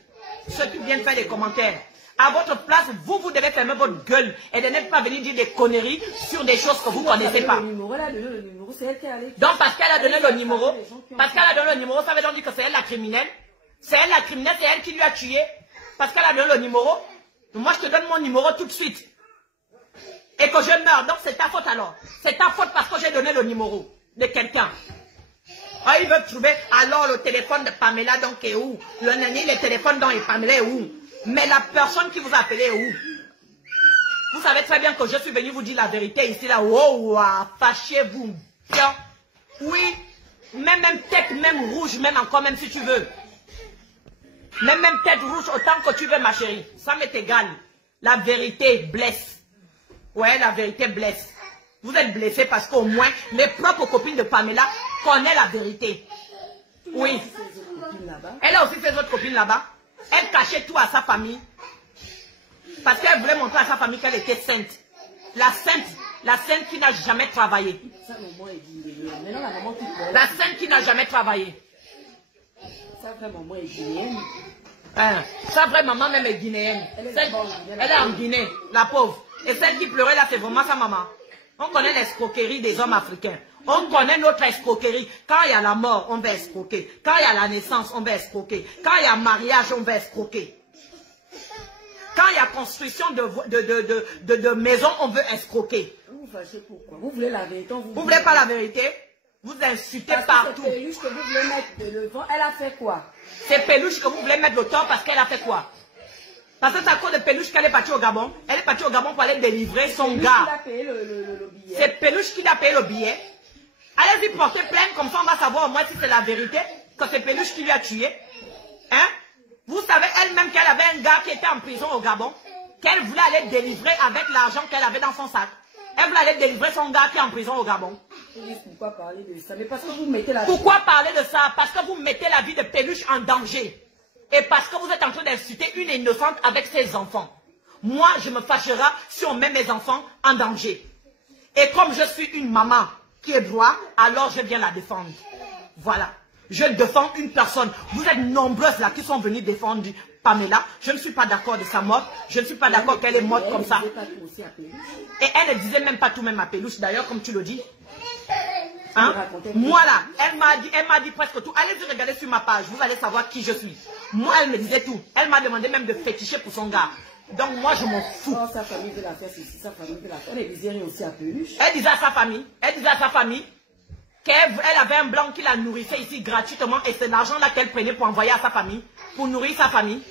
Ceux qui viennent faire des commentaires. À votre place, vous devez fermer votre gueule. Et de ne pas venir dire des conneries sur des choses que vous ne connaissez pas. Donc parce qu'elle a donné le numéro, ça veut donc dire que c'est elle la criminelle. C'est elle la criminelle, c'est elle qui lui a tué. Parce qu'elle a donné le numéro. Moi, je te donne mon numéro tout de suite. Et que je meurs. Donc, c'est ta faute alors. C'est ta faute parce que j'ai donné le numéro de quelqu'un. Ah, ils veulent trouver. Alors, le téléphone de Pamela, donc, est où? Le téléphone dont Pamela est où? Mais la personne qui vous a appelé est où? Vous savez très bien que je suis venu vous dire la vérité ici, là. Oh, fâchez-vous. Oui. Même tête, même rouge, même encore, même si tu veux. Même tête rouge, autant que tu veux, ma chérie. Ça m'est égal. La vérité blesse. Ouais, la vérité blesse. Vous êtes blessés parce qu'au moins, mes propres copines de Pamela connaissent la vérité. Oui. Elle a aussi ses autres copines là-bas. Elle cachait tout à sa famille. Parce qu'elle voulait montrer à sa famille qu'elle était sainte. La sainte qui n'a jamais travaillé. La sainte qui n'a jamais travaillé. Sa vraie maman est guinéenne. Sa vraie maman même est guinéenne. Elle est en Guinée, la pauvre. Et celle qui pleurait là, c'est vraiment sa maman. On connaît l'escroquerie des hommes africains. On connaît notre escroquerie. Quand il y a la mort, on va escroquer. Quand il y a la naissance, on va escroquer. Quand il y a mariage, on va escroquer. Quand il y a construction de maisons, on veut escroquer. Vous vous fâchez pourquoi? Vous voulez la vérité? Vous voulez pas la vérité? Vous insultez partout. C'est Peluche que vous voulez mettre de devant. Elle a fait quoi? C'est Peluche que vous voulez mettre le temps parce qu'elle a fait quoi? Parce que c'est à cause de Peluche qu'elle est partie au Gabon. Elle est partie au Gabon pour aller délivrer son gars. C'est Peluche qui a payé le billet. Allez-y porter plainte, comme ça on va savoir au moins si c'est la vérité, que c'est Peluche qui lui a tué. Hein? Vous savez elle-même qu'elle avait un gars qui était en prison au Gabon, qu'elle voulait aller délivrer avec l'argent qu'elle avait dans son sac. Elle voulait aller délivrer son gars qui est en prison au Gabon. Pourquoi parler de ça? Mais parce que vous mettez la... Pourquoi parler de ça? Parce que vous mettez la vie de Peluche en danger. Et parce que vous êtes en train d'insulter une innocente avec ses enfants. Moi, je me fâcherai si on met mes enfants en danger. Et comme je suis une maman qui est droit, alors je viens la défendre. Voilà. Je défends une personne. Vous êtes nombreuses là qui sont venues défendre Pamela. Je ne suis pas d'accord de sa mort. Je ne suis pas d'accord qu'elle est morte comme ça. Et elle ne disait même pas tout même à Peluche, d'ailleurs, comme tu le dis. Hein? Moi là, elle m'a dit presque tout. Allez-y regarder sur ma page, vous allez savoir qui je suis. Moi, elle me disait tout. Elle m'a demandé même de féticher pour son gars. Donc moi, je m'en fous. Oh, sa famille veut la faire, c'est sa famille veut la faire. Elle disait aussi à Peluche. Elle disait à sa famille, qu'elle avait un blanc qui la nourrissait ici gratuitement et c'est l'argent là qu'elle prenait pour envoyer à sa famille, pour nourrir sa famille.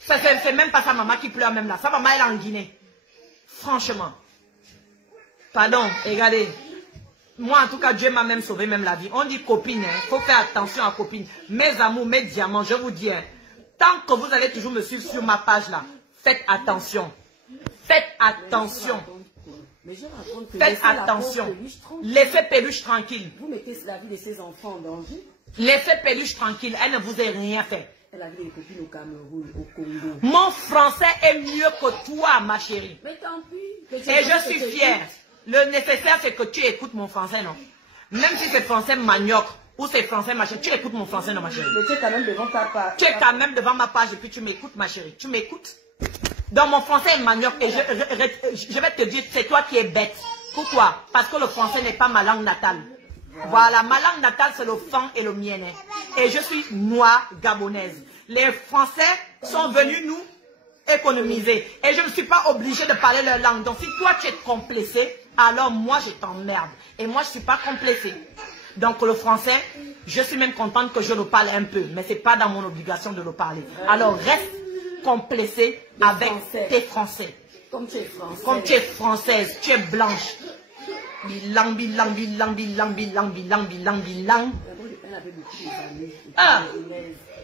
C'est même pas sa maman qui pleure même là. Sa maman, elle est en Guinée. Franchement. Pardon, regardez. Moi, en tout cas, Dieu m'a même sauvé même la vie. On dit copine, il faut faire attention à copine. Mes amours, mes diamants, je vous dis, tant que vous allez toujours me suivre sur ma page là, faites attention. Faites attention. Faites attention. Laissez Peluche tranquille. Vous mettez la vie de ses enfants en danger. Laissez Peluche tranquille, elle ne vous a rien fait. Elle avait des copines au Cameroun, au Congo. Mon français est mieux que toi, ma chérie. Mais tant pis. Et je suis fière. Le nécessaire, c'est que tu écoutes mon français, non? Même si c'est français manioc ou c'est français machin, tu écoutes mon français, non, ma chérie? Mais tu es quand même devant ta page. Tu es quand même devant ma page et puis tu m'écoutes, ma chérie. Tu m'écoutes? Donc mon français est manioc et je vais te dire, c'est toi qui es bête. Pourquoi? Parce que le français n'est pas ma langue natale. Voilà, ma langue natale, c'est le fan et le mien. Et je suis noire gabonaise. Les Français sont venus nous économiser. Et je ne suis pas obligée de parler leur langue. Donc si toi tu es complexé, alors moi je t'emmerde. Et moi je ne suis pas complexée. Donc le français, je suis même contente que je le parle un peu. Mais ce n'est pas dans mon obligation de le parler. Alors reste complexé avec tes Français. Comme tu es française. Comme tu es française, tu es blanche. Bilang, bilang, bilang, bilang, bilang, bilang, bilang, bilang. Ah,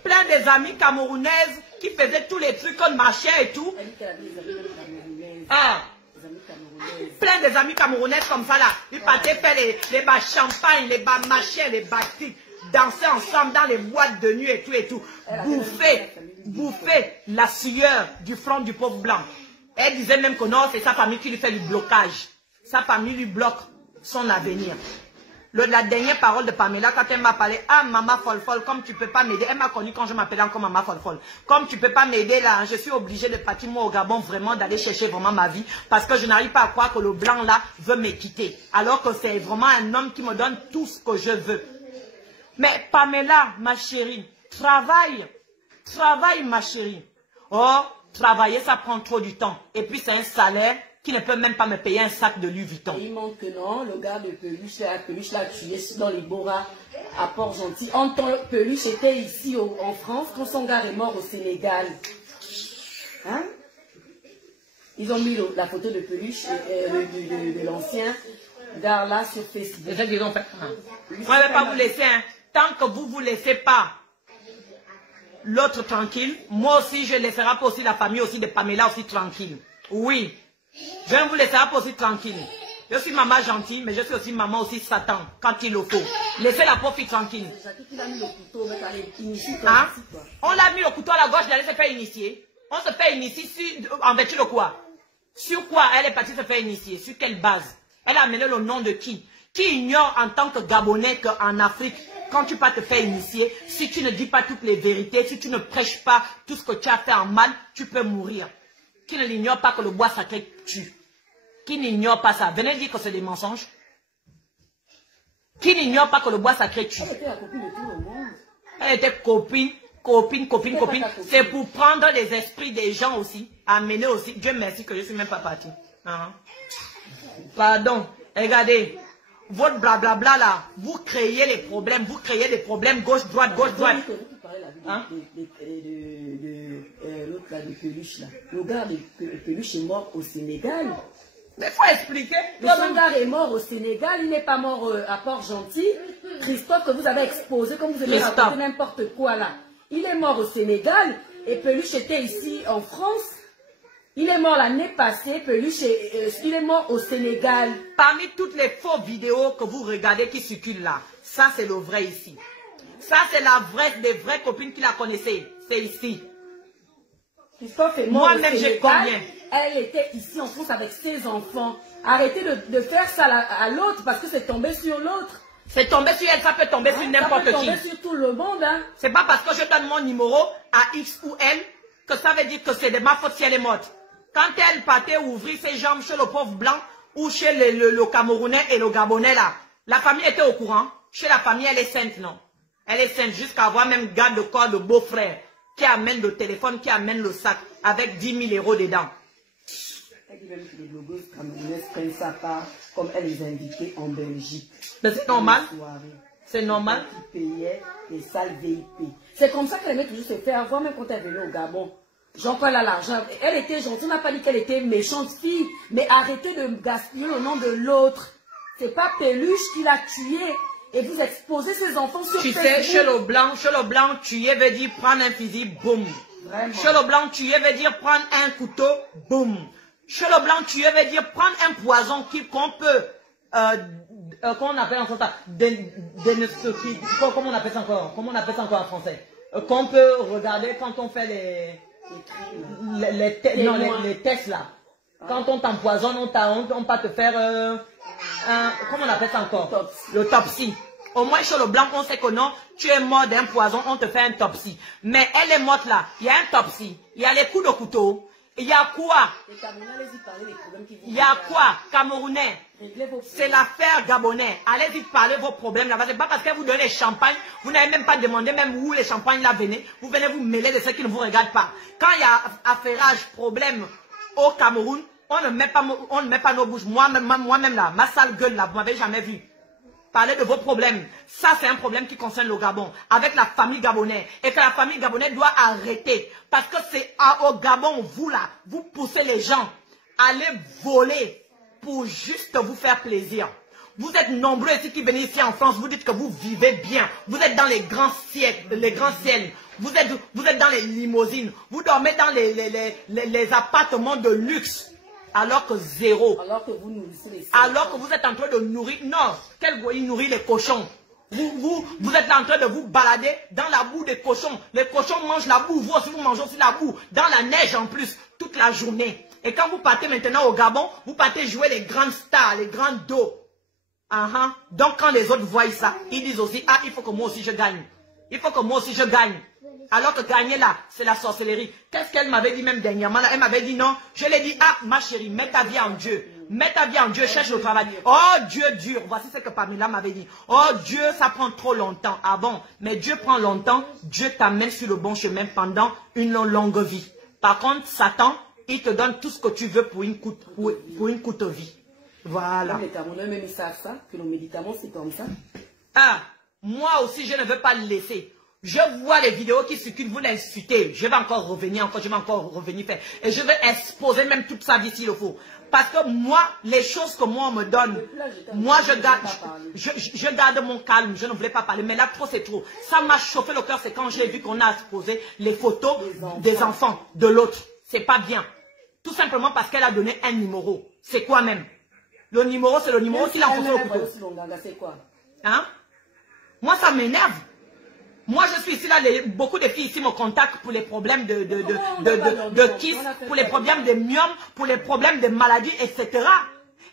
plein des amis camerounaises qui faisaient tous les trucs qu'on marchait et tout. Ah, plein des amis camerounaises comme ça là. Ils partaient faire les bas champagne, les bas machins, les bas tics, danser ensemble dans les boîtes de nuit et tout. Bouffer la sueur du front du pauvre blanc. Elle disait même que non, c'est sa famille qui lui fait du blocage. Sa famille lui bloque son avenir. La dernière parole de Pamela, quand elle m'a parlé, ah maman folle, comme tu peux pas m'aider, elle m'a connue quand je m'appelais encore maman folle. Comme tu peux pas m'aider là, je suis obligée de partir moi au Gabon, vraiment d'aller chercher vraiment ma vie, parce que je n'arrive pas à croire que le blanc là veut me quitter, alors que c'est vraiment un homme qui me donne tout ce que je veux. Mais Pamela, ma chérie, travaille ma chérie. Oh, travailler ça prend trop du temps, et puis c'est un salaire qui ne peut même pas me payer un sac de Louis Vuitton. Et il manque que non, le gars de Peluche l'a tué dans les Boras à Port-Gentil. Peluche était ici en France quand son gars est mort au Sénégal. Hein? Ils ont mis la photo de Peluche de l'ancien gars là sur Facebook. C'est ça qu'ils ont fait. Moi, je ne vais pas vous laisser. Hein. Tant que vous ne vous laissez pas l'autre tranquille, moi aussi, je laisserai pas aussi la famille aussi de Pamela aussi tranquille. Oui. Je ne vous laisserai pas aussi tranquille. Je suis maman gentille, mais je suis aussi maman aussi Satan, quand il le faut. Laissez la pauvre fille tranquille. Hein? On l'a mis au couteau à la gauche, d'aller se faire initier. On se fait initier en vertu de quoi? Sur quoi elle est partie se faire initier? Sur quelle base? Elle a amené le nom de qui? Qui ignore en tant que Gabonais qu'en Afrique, quand tu vas te faire initier, si tu ne dis pas toutes les vérités, si tu ne prêches pas tout ce que tu as fait en mal, tu peux mourir. Qui ne l'ignore pas que le bois sacré tue? Qui n'ignore pas ça? Venez dire que c'est des mensonges. Qui n'ignore pas que le bois sacré tue? Elle était la copine de tout le monde. Elle était copine. C'est pour prendre les esprits des gens aussi. Amener aussi. Dieu merci que je ne suis même pas partie. Pardon. Regardez. Votre blablabla là. Vous créez les problèmes. Vous créez des problèmes gauche, droite, gauche, droite. Hein? L'autre là de Peluche là. Le gars de Peluche est mort au Sénégal. Mais il faut expliquer. Le Sangar est mort au Sénégal, il n'est pas mort à Port-Gentil. Christophe, que vous avez exposé, comme vous avez raconté n'importe quoi là. Il est mort au Sénégal et Peluche était ici en France. Il est mort l'année passée, Peluche, il est mort au Sénégal. Parmi toutes les fausses vidéos que vous regardez qui circulent là, ça c'est le vrai ici. Ça c'est la vraie, des vraies copines qui la connaissaient. C'est ici. Christophe est mort moi-même, j'ai combien? Elle était ici en France avec ses enfants. Arrêtez de faire ça à l'autre parce que c'est tombé sur l'autre. C'est tombé sur elle, ça peut tomber sur n'importe qui. Ça peut tomber sur tout le monde. Hein. C'est pas parce que je donne mon numéro à X ou L que ça veut dire que c'est de ma faute si elle est morte. Quand elle partait ouvrir ses jambes chez le pauvre blanc ou chez le Camerounais et le Gabonais là, la famille était au courant. Chez la famille, elle est sainte, non? Elle est sainte jusqu'à avoir même garde de corps de beau-frère qui amène le téléphone, qui amène le sac avec 10 000 € dedans. Elle dit même que les blogueuses camerounaises prennent sa part comme elle les invitait en Belgique. Mais c'est normal. C'est normal. Qui payait les salles VIP. C'est comme ça qu'elle aimait toujours se faire voir même quand elle venait au Gabon. Jean-Paul a l'argent. Elle était gentille. On n'a pas dit qu'elle était méchante fille. Mais arrêtez de gaspiller le nom de l'autre. C'est pas Peluche qui l'a tué. Et vous exposez ses enfants sur Facebook. Tu sais, chez le blanc, tuer veut dire prendre un fusil, boum. Vraiment. Chez le blanc, tuer veut dire prendre un couteau, boum. Chez le blanc, tuer veut dire prendre un poison qu'on peut, comment on appelle en français, comment on appelle ça encore, en français, qu'on peut regarder quand on fait les tests là. Quand on t'empoisonne, on va te faire comment on appelle ça encore? L'autopsie. Au moins chez le blanc, on sait que non, tu es mort d'un poison, on te fait un autopsie. Mais elle est morte là, il y a un autopsie, il y a les coups de couteau, il y a quoi? Il y a quoi? Camerounais. C'est l'affaire Gabonais. Allez-y parler vos problèmes là-bas. C'est pas parce que vous donnez les champagnes, vous n'avez même pas demandé même où les champagnes là venaient. Vous venez vous mêler de ceux qui ne vous regardent pas. Quand il y a affairage, problème au Cameroun, on ne met pas nos bouches. Moi-même là, ma sale gueule là, vous m'avez jamais vu. Parler de vos problèmes. Ça, c'est un problème qui concerne le Gabon. Avec la famille gabonaise. Et que la famille gabonaise doit arrêter. Parce que c'est au Gabon, vous là, vous poussez les gens à aller voler pour juste vous faire plaisir. Vous êtes nombreux ici qui venez ici en France. Vous dites que vous vivez bien. Vous êtes dans les grands ciels. Vous êtes dans les limousines. Vous dormez dans les appartements de luxe. Alors que zéro. Alors que vous nourrissez les alors que vous êtes en train de nourrir. Non, quel goy nourrit les cochons. Vous êtes en train de vous balader dans la boue des cochons. Les cochons mangent la boue. Vous aussi, vous mangez aussi la boue. Dans la neige en plus, toute la journée. Et quand vous partez maintenant au Gabon, vous partez jouer les grandes stars, les grandes dos. Donc quand les autres voient ça, ils disent aussi, ah, il faut que moi aussi je gagne. Il faut que moi aussi je gagne. Alors que gagner là, c'est la sorcellerie. Qu'est-ce qu'elle m'avait dit même dernièrement là? Elle m'avait dit non. Je l'ai dit, ah ma chérie, mets ta vie en Dieu. Mets ta vie en Dieu, cherche le travail. Oh Dieu dur. Voici ce que Pamela m'avait dit. Oh Dieu, ça prend trop longtemps. Ah bon, mais Dieu prend longtemps. Dieu t'amène sur le bon chemin pendant une longue vie. Par contre, Satan, il te donne tout ce que tu veux pour une courte vie. Voilà. Les Camerounais même ils savent ça, que nos médicaments c'est comme ça. Ah, moi aussi je ne veux pas le laisser. Je vois les vidéos qui circulent, vous l'insultez. Je vais encore revenir faire. Et je vais exposer même toute sa vie s'il le faut. Parce que moi, les choses que moi on me donne, moi je garde mon calme, je ne voulais pas parler. Mais là, trop c'est trop. Ça m'a chauffé le cœur, c'est quand j'ai vu qu'on a exposé les photos des enfants de l'autre. C'est pas bien. Tout simplement parce qu'elle a donné un numéro. C'est quoi même? Le numéro, c'est le numéro qu'il a enfoncé au couteau. C'est quoi? Hein? Moi, ça m'énerve. Moi, je suis ici, là, beaucoup de filles ici me contactent pour les problèmes de kiss, pour les problèmes de myome, pour les problèmes de maladies, etc.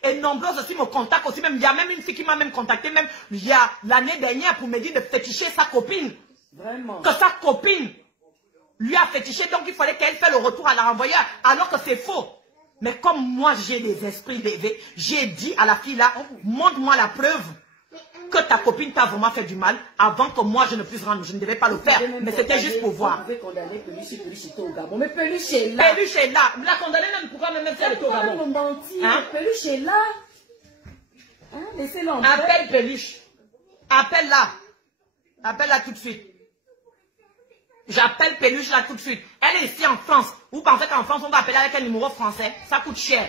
Et nombreuses aussi me contactent aussi. Même, il y a même une fille qui m'a même contacté, même il y a l'année dernière, pour me dire de féticher sa copine. Vraiment? Que sa copine lui a fétiché, donc il fallait qu'elle fasse le retour à la renvoyeur, alors que c'est faux. Mais comme moi, j'ai des esprits élevés, j'ai dit à la fille là, montre-moi la preuve que ta copine t'a vraiment fait du mal avant que moi je ne puisse rendre. Je ne devais pas le faire, mais c'était juste pour voir. Vous pouvez condamner Peluche était au Gabon. Mais Peluche est là. Peluche est là. Vous la condamnez même pourquoi même si elle est au Gabon. Hein? Peluche est là. Hein? Laissez-le en paix. Appelle Peluche. Appelle-la. Appelle-la tout de suite. J'appelle Peluche là tout de suite. Elle est ici en France. Vous pensez qu'en France on va appeler avec un numéro français? Ça coûte cher.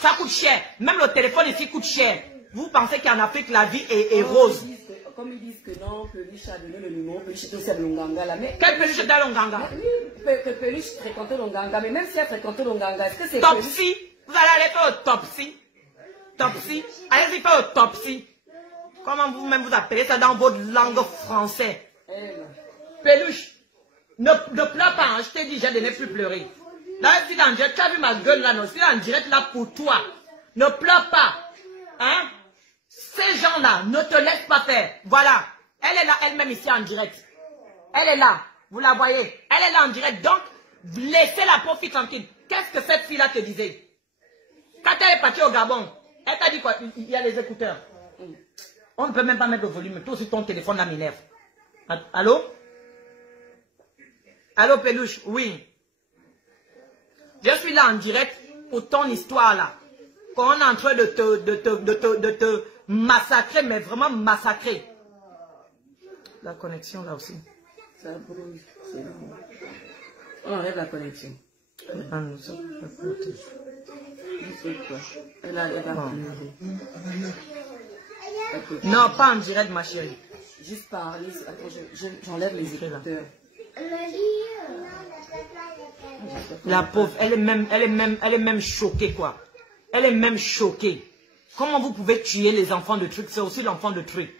Ça coûte cher. Même le téléphone ici coûte cher. Vous pensez qu'en Afrique, la vie est rose? Comme ils disent que non, Peluche a donné le numéro, Peluche est aussi à Longanga là. Mais quel Peluche est à Longanga? Oui, Peluche fréquentait Longanga, mais même si elle fréquentait Longanga, est-ce que c'est Topsy? Vous allez aller faire au Topsy? Topsy? Allez-y faire au Topsy. Comment vous-même vous appelez ça dans votre langue française? Peluche, ne pleure pas, hein. Je t'ai dit, j'ai donné plus pleurer. Là, je suis en direct, tu as vu ma gueule là, non? Je suis en direct là pour toi. Ne pleure pas. Hein? Ces gens-là ne te laissent pas faire. Voilà. Elle est là, elle-même ici en direct. Elle est là. Vous la voyez. Elle est là en direct. Donc, laissez la pauvre fille tranquille. Qu'est-ce que cette fille-là te disait? Quand elle est partie au Gabon, elle t'a dit quoi? Il y a les écouteurs. On ne peut même pas mettre le volume. Toi aussi, ton téléphone là m'énerve. Allô? Allô, Peluche? Oui. Je suis là en direct pour ton histoire là. Qu'on est en train de te massacrer, mais vraiment massacrer. La connexion là aussi. Ça brouille. On enlève la connexion. Ah, nous sommes à côté. Elle va pleurer. Non, pas en direct, ma chérie. Juste parler. Attends, j'enlève les écouteurs. La pauvre, elle est même choquée, quoi. Elle est même choquée. Comment vous pouvez tuer les enfants de trucs? C'est aussi l'enfant de trucs.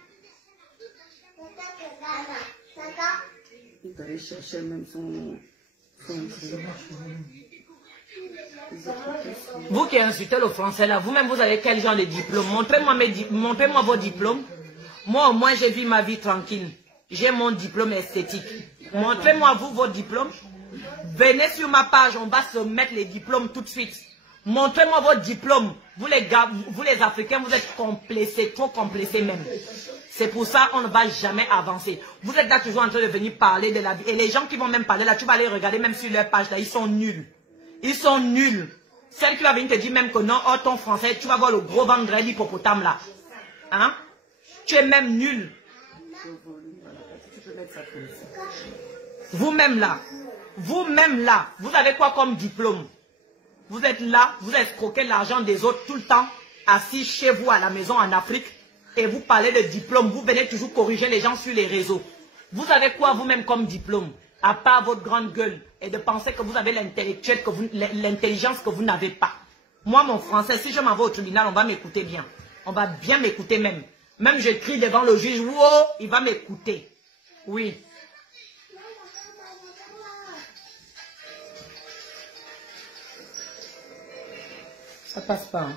Il fallait chercher même son... Vous qui insultez le français là, vous-même vous avez quel genre de diplôme? Montrez-moi vos diplômes. Moi au moins j'ai vu ma vie tranquille. J'ai mon diplôme esthétique. Montrez-moi vous vos diplômes. Venez sur ma page, on va se mettre les diplômes tout de suite. Montrez-moi votre diplôme. Vous les gars, vous les Africains, vous êtes complexés, trop complexés même. C'est pour ça qu'on ne va jamais avancer. Vous êtes là toujours en train de venir parler de la vie. Et les gens qui vont même parler là, tu vas aller regarder même sur leur page là, ils sont nuls. Ils sont nuls. Celle qui va venir te dire même que non, oh ton français, tu vas voir le gros ventre de l'hippopotame là. Hein? Tu es même nul. Vous-même là, vous avez quoi comme diplôme? Vous êtes là, vous escroquez l'argent des autres tout le temps, assis chez vous à la maison en Afrique, et vous parlez de diplôme, vous venez toujours corriger les gens sur les réseaux. Vous avez quoi vous-même comme diplôme? À part votre grande gueule, et de penser que vous avez l'intelligence que vous n'avez pas. Moi, mon français, si je m'en vais au tribunal, on va m'écouter bien. On va bien m'écouter même. Même je crie devant le juge, wow, il va m'écouter. Oui. Ça passe pas. Hein.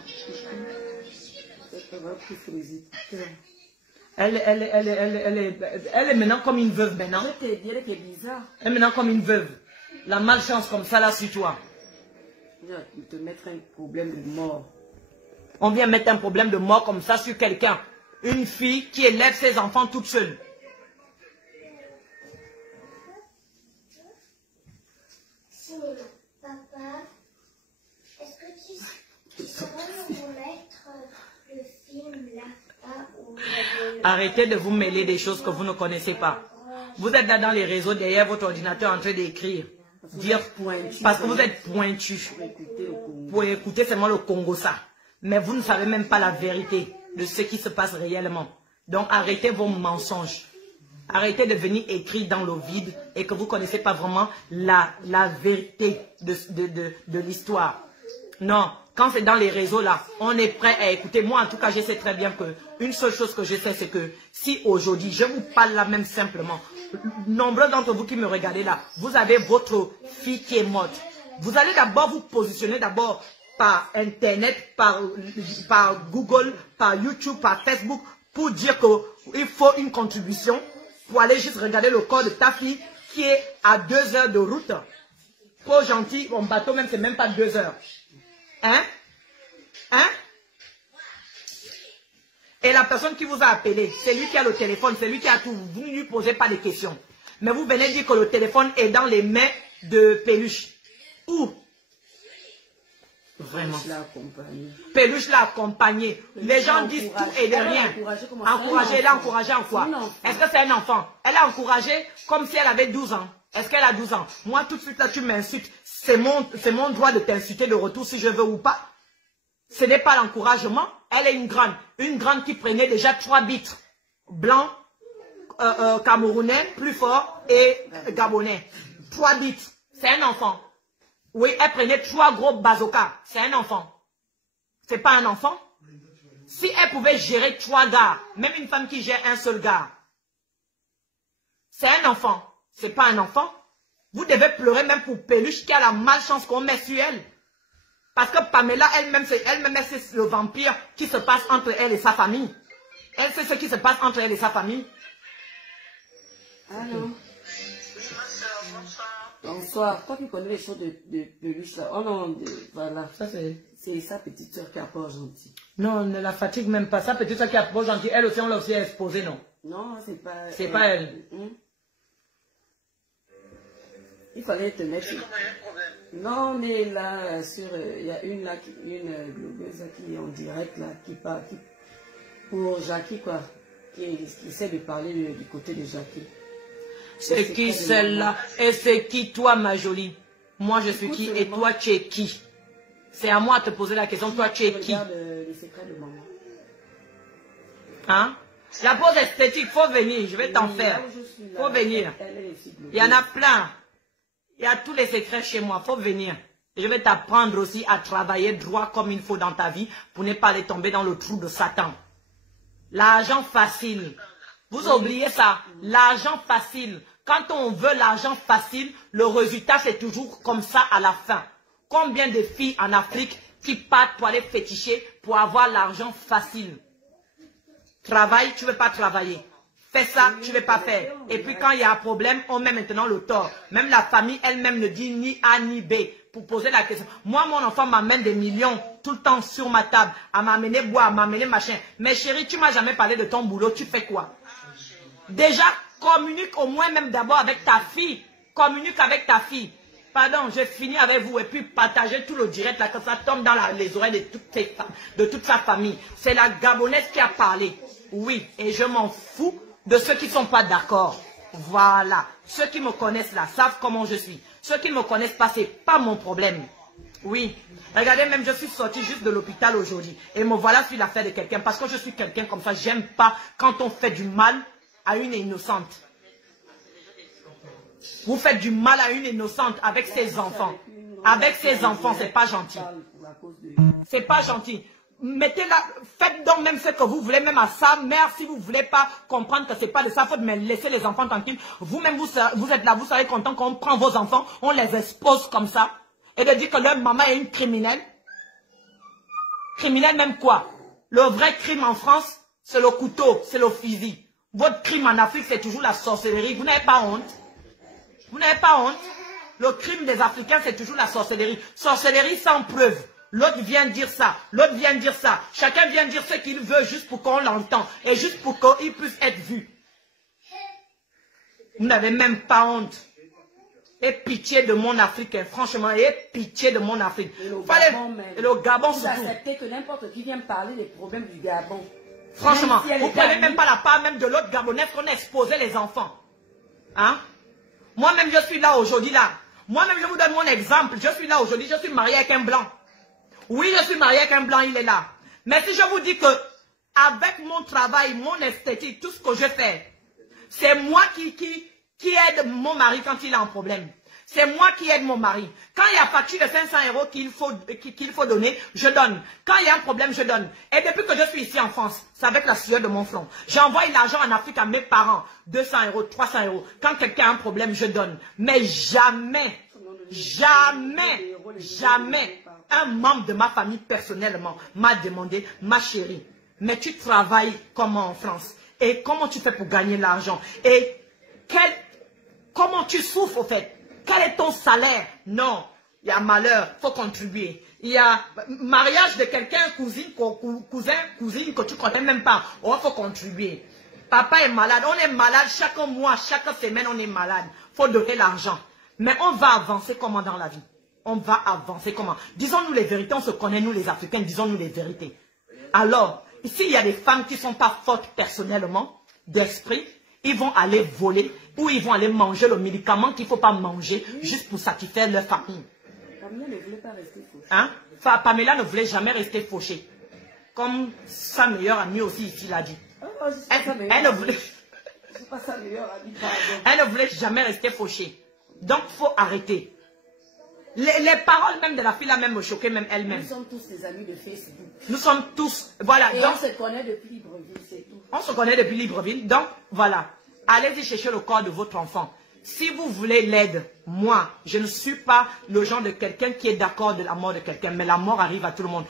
Elle est maintenant comme une veuve maintenant. Je te dirais que c'est bizarre. Elle est maintenant comme une veuve. La malchance comme ça là sur toi. On vient te mettre un problème de mort. On vient mettre un problème de mort comme ça sur quelqu'un. Une fille qui élève ses enfants toute seule. Papa, est-ce que tu saurais nous mettre le film là où Arrêtez de vous mêler des choses que vous ne connaissez pas. Vous êtes là dans les réseaux derrière votre ordinateur en train d'écrire. Dire parce que vous êtes pointu. Pour écouter seulement le Congo ça. Mais vous ne savez même pas la vérité de ce qui se passe réellement. Donc arrêtez vos mensonges. Arrêtez de venir écrire dans le vide et que vous ne connaissez pas vraiment la vérité de l'histoire. Non, Quand c'est dans les réseaux là, on est prêt à écouter. Moi, en tout cas, je sais très bien que une seule chose que je sais, c'est que si aujourd'hui, je vous parle là même simplement, nombreux d'entre vous qui me regardez là, vous avez votre fille qui est morte. Vous allez d'abord vous positionner d'abord par Internet, par Google, par YouTube, par Facebook, pour dire qu'il faut une contribution pour aller juste regarder le corps de ta fille qui est à 2 heures de route. Trop gentil, mon bateau même, c'est même pas 2 heures. Hein? Hein? Et la personne qui vous a appelé, c'est lui qui a le téléphone, c'est lui qui a tout. Vous ne lui posez pas de questions. Mais vous venez dire que le téléphone est dans les mains de Peluche. Où? Vraiment. Peluche l'a accompagné. Les gens disent tout et de rien. Encourager, elle a encouragé en quoi? Est-ce que c'est un enfant? Elle a encouragé comme si elle avait 12 ans. Est-ce qu'elle a 12 ans? Moi, tout de suite, là, tu m'insultes. C'est mon droit de t'insulter de retour si je veux ou pas. Ce n'est pas l'encouragement. Elle est une grande qui prenait déjà 3 bitres. Blanc, camerounais, plus fort, et gabonais. 3 bitres. C'est un enfant. Oui, elle prenait 3 gros bazookas. C'est un enfant. C'est pas un enfant. Si elle pouvait gérer 3 gars, même une femme qui gère un seul gars, c'est un enfant. C'est pas un enfant. Vous devez pleurer même pour Peluche qui a la malchance qu'on met sur elle. Parce que Pamela, elle-même, c'est le vampire qui se passe entre elle et sa famille. Elle sait ce qui se passe entre elle et sa famille. Allô? Bonsoir. Toi qui connais les choses de Peluche là. Oh non, voilà. Ça c'est sa petite soeur qui a pas gentil. Non, ne la fatigue même pas. Sa petite soeur qui a pas gentil. Elle aussi, on l'a aussi exposée, non? Non, c'est pas... C'est pas elle. Il fallait te mettre... Non, mais là, il y a une là, une blogueuse qui est en direct là, qui parle pour Jackie quoi, qui essaie de parler du côté de Jackie. C'est qui celle-là? Et c'est qui toi, ma jolie? Moi, je suis qui et toi, tu es qui? C'est à moi de te poser la question. Toi, tu es qui? Regarde les secrets de maman. Hein? La pause esthétique, faut venir. Je vais t'en faire. Faut venir. Il y en a plein. Il y a tous les secrets chez moi. Faut venir. Je vais t'apprendre aussi à travailler droit comme il faut dans ta vie pour ne pas aller tomber dans le trou de Satan. L'argent facile. Vous oubliez ça. L'argent facile. Quand on veut l'argent facile, le résultat c'est toujours comme ça à la fin. Combien de filles en Afrique qui partent pour aller féticher pour avoir l'argent facile? Travaille, tu ne veux pas travailler. Fais ça, tu ne veux pas faire. Et puis quand il y a un problème, on met maintenant le tort. Même la famille elle-même ne dit ni A ni B pour poser la question. Moi, mon enfant m'amène des millions tout le temps sur ma table. À m'amener boire, à m'amener machin. Mais chérie, tu ne m'as jamais parlé de ton boulot. Tu fais quoi? Déjà, communique au moins même d'abord avec ta fille. Communique avec ta fille. Pardon, je finis avec vous et puis partagez tout le direct là, comme ça tombe dans les oreilles de toute sa famille. C'est la Gabonaise qui a parlé. Oui, et je m'en fous de ceux qui ne sont pas d'accord. Voilà. Ceux qui me connaissent là savent comment je suis. Ceux qui ne me connaissent pas, ce n'est pas mon problème. Oui. Regardez, même je suis sortie juste de l'hôpital aujourd'hui. Et me voilà sur l'affaire de quelqu'un. Parce que je suis quelqu'un comme ça. J'aime pas quand on fait du mal à une innocente. Vous faites du mal à une innocente avec ses enfants. Avec ses enfants, c'est pas gentil. C'est pas gentil. Mettez-la, faites donc même ce que vous voulez, même à sa mère, si vous ne voulez pas comprendre que c'est pas de sa faute, mais laissez les enfants tranquilles. Vous-même, vous êtes là, vous serez content qu'on prend vos enfants, on les expose comme ça, et de dire que leur maman est une criminelle. Criminelle même quoi? Le vrai crime en France, c'est le couteau, c'est le fusil. Votre crime en Afrique, c'est toujours la sorcellerie. Vous n'avez pas honte? Vous n'avez pas honte? Le crime des Africains, c'est toujours la sorcellerie. Sorcellerie sans preuve. L'autre vient dire ça, l'autre vient dire ça. Chacun vient dire ce qu'il veut juste pour qu'on l'entende et juste pour qu'il puisse être vu. Vous n'avez même pas honte. Et pitié de mon Afrique, franchement, et pitié de mon Afrique. Et le Gabon surtout. Vous acceptez que n'importe qui vienne parler des problèmes du Gabon. Franchement, si vous ne prenez même pas la part même de l'autre Gabonais qu'on a exposé les enfants. Hein? Moi-même, je suis là aujourd'hui, là. Moi-même, je vous donne mon exemple. Je suis là aujourd'hui, je suis mariée avec un blanc. Oui, je suis mariée avec un blanc, il est là. Mais si je vous dis que, avec mon travail, mon esthétique, tout ce que je fais, c'est moi qui aide mon mari quand il a un problème. C'est moi qui aide mon mari. Quand il y a facture de 500 € qu'il faut donner, je donne. Quand il y a un problème, je donne. Et depuis que je suis ici en France, c'est avec la sueur de mon front. J'envoie l'argent en Afrique à mes parents. 200 €, 300 €. Quand quelqu'un a un problème, je donne. Mais jamais, jamais, jamais un membre de ma famille personnellement m'a demandé, ma chérie, mais tu travailles comment en France? Et comment tu fais pour gagner l'argent? Et comment tu souffres au fait? Quel est ton salaire? Non, il y a malheur, il faut contribuer. Il y a mariage de quelqu'un, cousin, cousine que tu ne connais même pas. Oh, il faut contribuer. Papa est malade, on est malade chaque mois, chaque semaine on est malade. Il faut donner l'argent. Mais on va avancer comment dans la vie? On va avancer comment? Disons-nous les vérités, on se connaît nous les Africains, disons-nous les vérités. Alors, ici il y a des femmes qui ne sont pas fortes personnellement, d'esprit, ils vont aller voler ou ils vont aller manger le médicament qu'il ne faut pas manger juste pour satisfaire leur famille. Pamela ne voulait pas rester fauchée. Hein? Pamela ne voulait jamais rester fauchée. Comme sa meilleure amie aussi ici l'a dit. Oh, Elle ne voulait... Je suis pas sa meilleure amie, pardon. Elle ne voulait jamais rester fauchée. Donc il faut arrêter. Les paroles même de la fille là même me choquaient même elle-même. Nous sommes tous des amis de Facebook. Nous sommes tous... Voilà. Et donc, on se connaît depuis Libreville, c'est tout. On se connaît depuis Libreville. Donc, voilà. Allez-y chercher le corps de votre enfant. Si vous voulez l'aide, moi, je ne suis pas le genre de quelqu'un qui est d'accord de la mort de quelqu'un. Mais la mort arrive à tout le monde.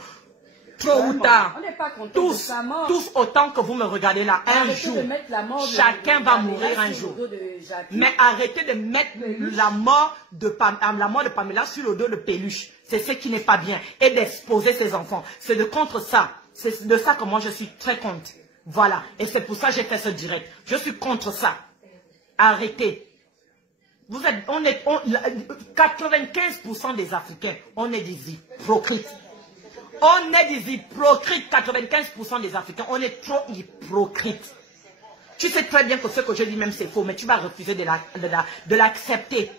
Tôt ou tard. On n'est pas content de sa mort. Tous autant que vous me regardez là, un jour, chacun va mourir un jour. Mais arrêtez de mettre la mort de Pamela sur le dos de Peluche. C'est ce qui n'est pas bien. Et d'exposer ses enfants. C'est de contre ça. C'est de ça que moi je suis très contre. Voilà. Et c'est pour ça que j'ai fait ce direct. Je suis contre ça. Arrêtez. 95% des Africains, on est des hypocrites. On est des hypocrites, 95% des Africains. On est trop hypocrites. Tu sais très bien que ce que je dis même c'est faux, mais tu vas refuser de l'accepter.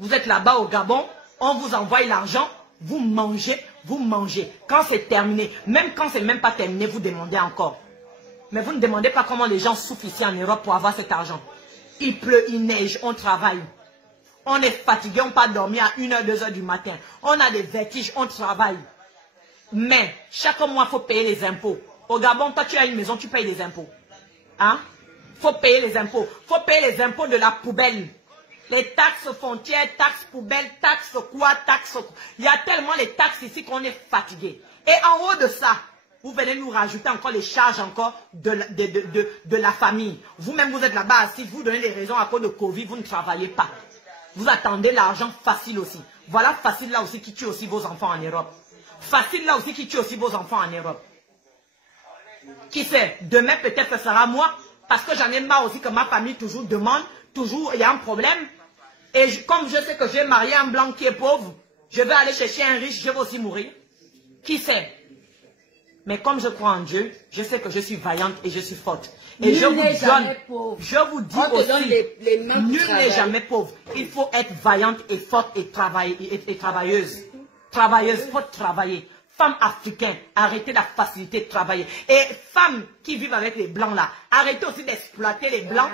Vous êtes là-bas au Gabon, on vous envoie l'argent, vous mangez, vous mangez. Quand c'est terminé, même quand c'est même pas terminé, vous demandez encore. Mais vous ne demandez pas comment les gens souffrent ici en Europe pour avoir cet argent. Il pleut, il neige, on travaille. On est fatigué, on ne peut pas dormir à 1h, 2h du matin. On a des vertiges, on travaille. Mais chaque mois, il faut payer les impôts. Au Gabon, toi, tu as une maison, tu payes les impôts. Hein? Il faut payer les impôts. Il faut payer les impôts de la poubelle. Les taxes frontières, taxes poubelles, taxes quoi, taxes... Il y a tellement les taxes ici qu'on est fatigué. Et en haut de ça, vous venez nous rajouter encore les charges encore de la famille. Vous-même, vous êtes là-bas assis, vous donnez des raisons à cause de Covid, vous ne travaillez pas. Vous attendez l'argent facile aussi. Voilà facile là aussi qui tue aussi vos enfants en Europe. Facile là aussi qui tue aussi vos enfants en Europe. Qui sait, demain peut-être ce sera moi, parce que j'en ai marre aussi que ma famille toujours demande, toujours il y a un problème. Et comme je sais que je vais marier un blanc qui est pauvre, je vais aller chercher un riche, je vais aussi mourir. Qui sait? Mais comme je crois en Dieu, je sais que je suis vaillante et je suis forte. Et je vous dis aussi, nul n'est jamais pauvre. Il faut être vaillante et forte et travailleuse. Travailleuse, il faut travailler. Femmes africaines, arrêtez la facilité de travailler. Et femmes qui vivent avec les blancs là, arrêtez aussi d'exploiter les blancs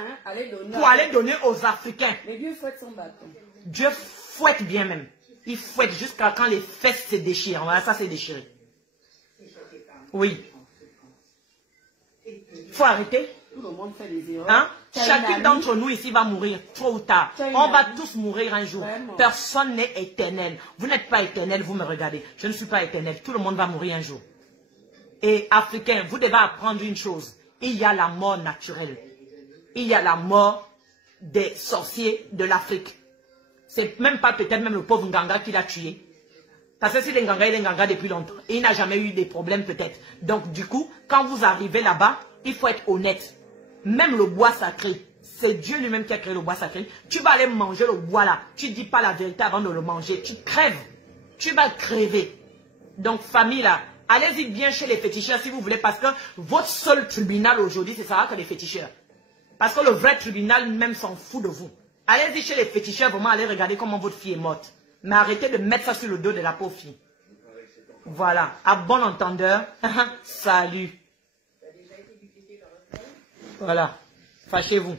pour aller donner aux Africains. Mais Dieu fouette son bâton. Dieu fouette bien même. Il fouette jusqu'à quand les fesses se déchirent. Voilà, ça c'est déchiré. Oui. Il faut arrêter. Tout le monde fait des erreurs. Hein? Chacun d'entre nous ici va mourir, tôt ou tard. On va tous mourir un jour. Vraiment. Personne n'est éternel. Vous n'êtes pas éternel, vous me regardez. Je ne suis pas éternel. Tout le monde va mourir un jour. Et Africains, vous devez apprendre une chose. Il y a la mort naturelle. Il y a la mort des sorciers de l'Afrique. C'est même pas peut-être même le pauvre Nganga qui l'a tué. Parce que si le Nganga, il est Nganga depuis longtemps. Et il n'a jamais eu des problèmes peut-être. Donc du coup, quand vous arrivez là-bas, il faut être honnête. Même le bois sacré, c'est Dieu lui-même qui a créé le bois sacré. Tu vas aller manger le bois là. Tu ne dis pas la vérité avant de le manger. Tu crèves. Tu vas crever. Donc famille là, allez-y bien chez les féticheurs si vous voulez. Parce que votre seul tribunal aujourd'hui, c'est ça que les féticheurs. Parce que le vrai tribunal même s'en fout de vous. Allez-y chez les féticheurs, vraiment allez regarder comment votre fille est morte. Mais arrêtez de mettre ça sur le dos de la pauvre fille. Voilà. À bon entendeur. Salut. Voilà. Fâchez-vous.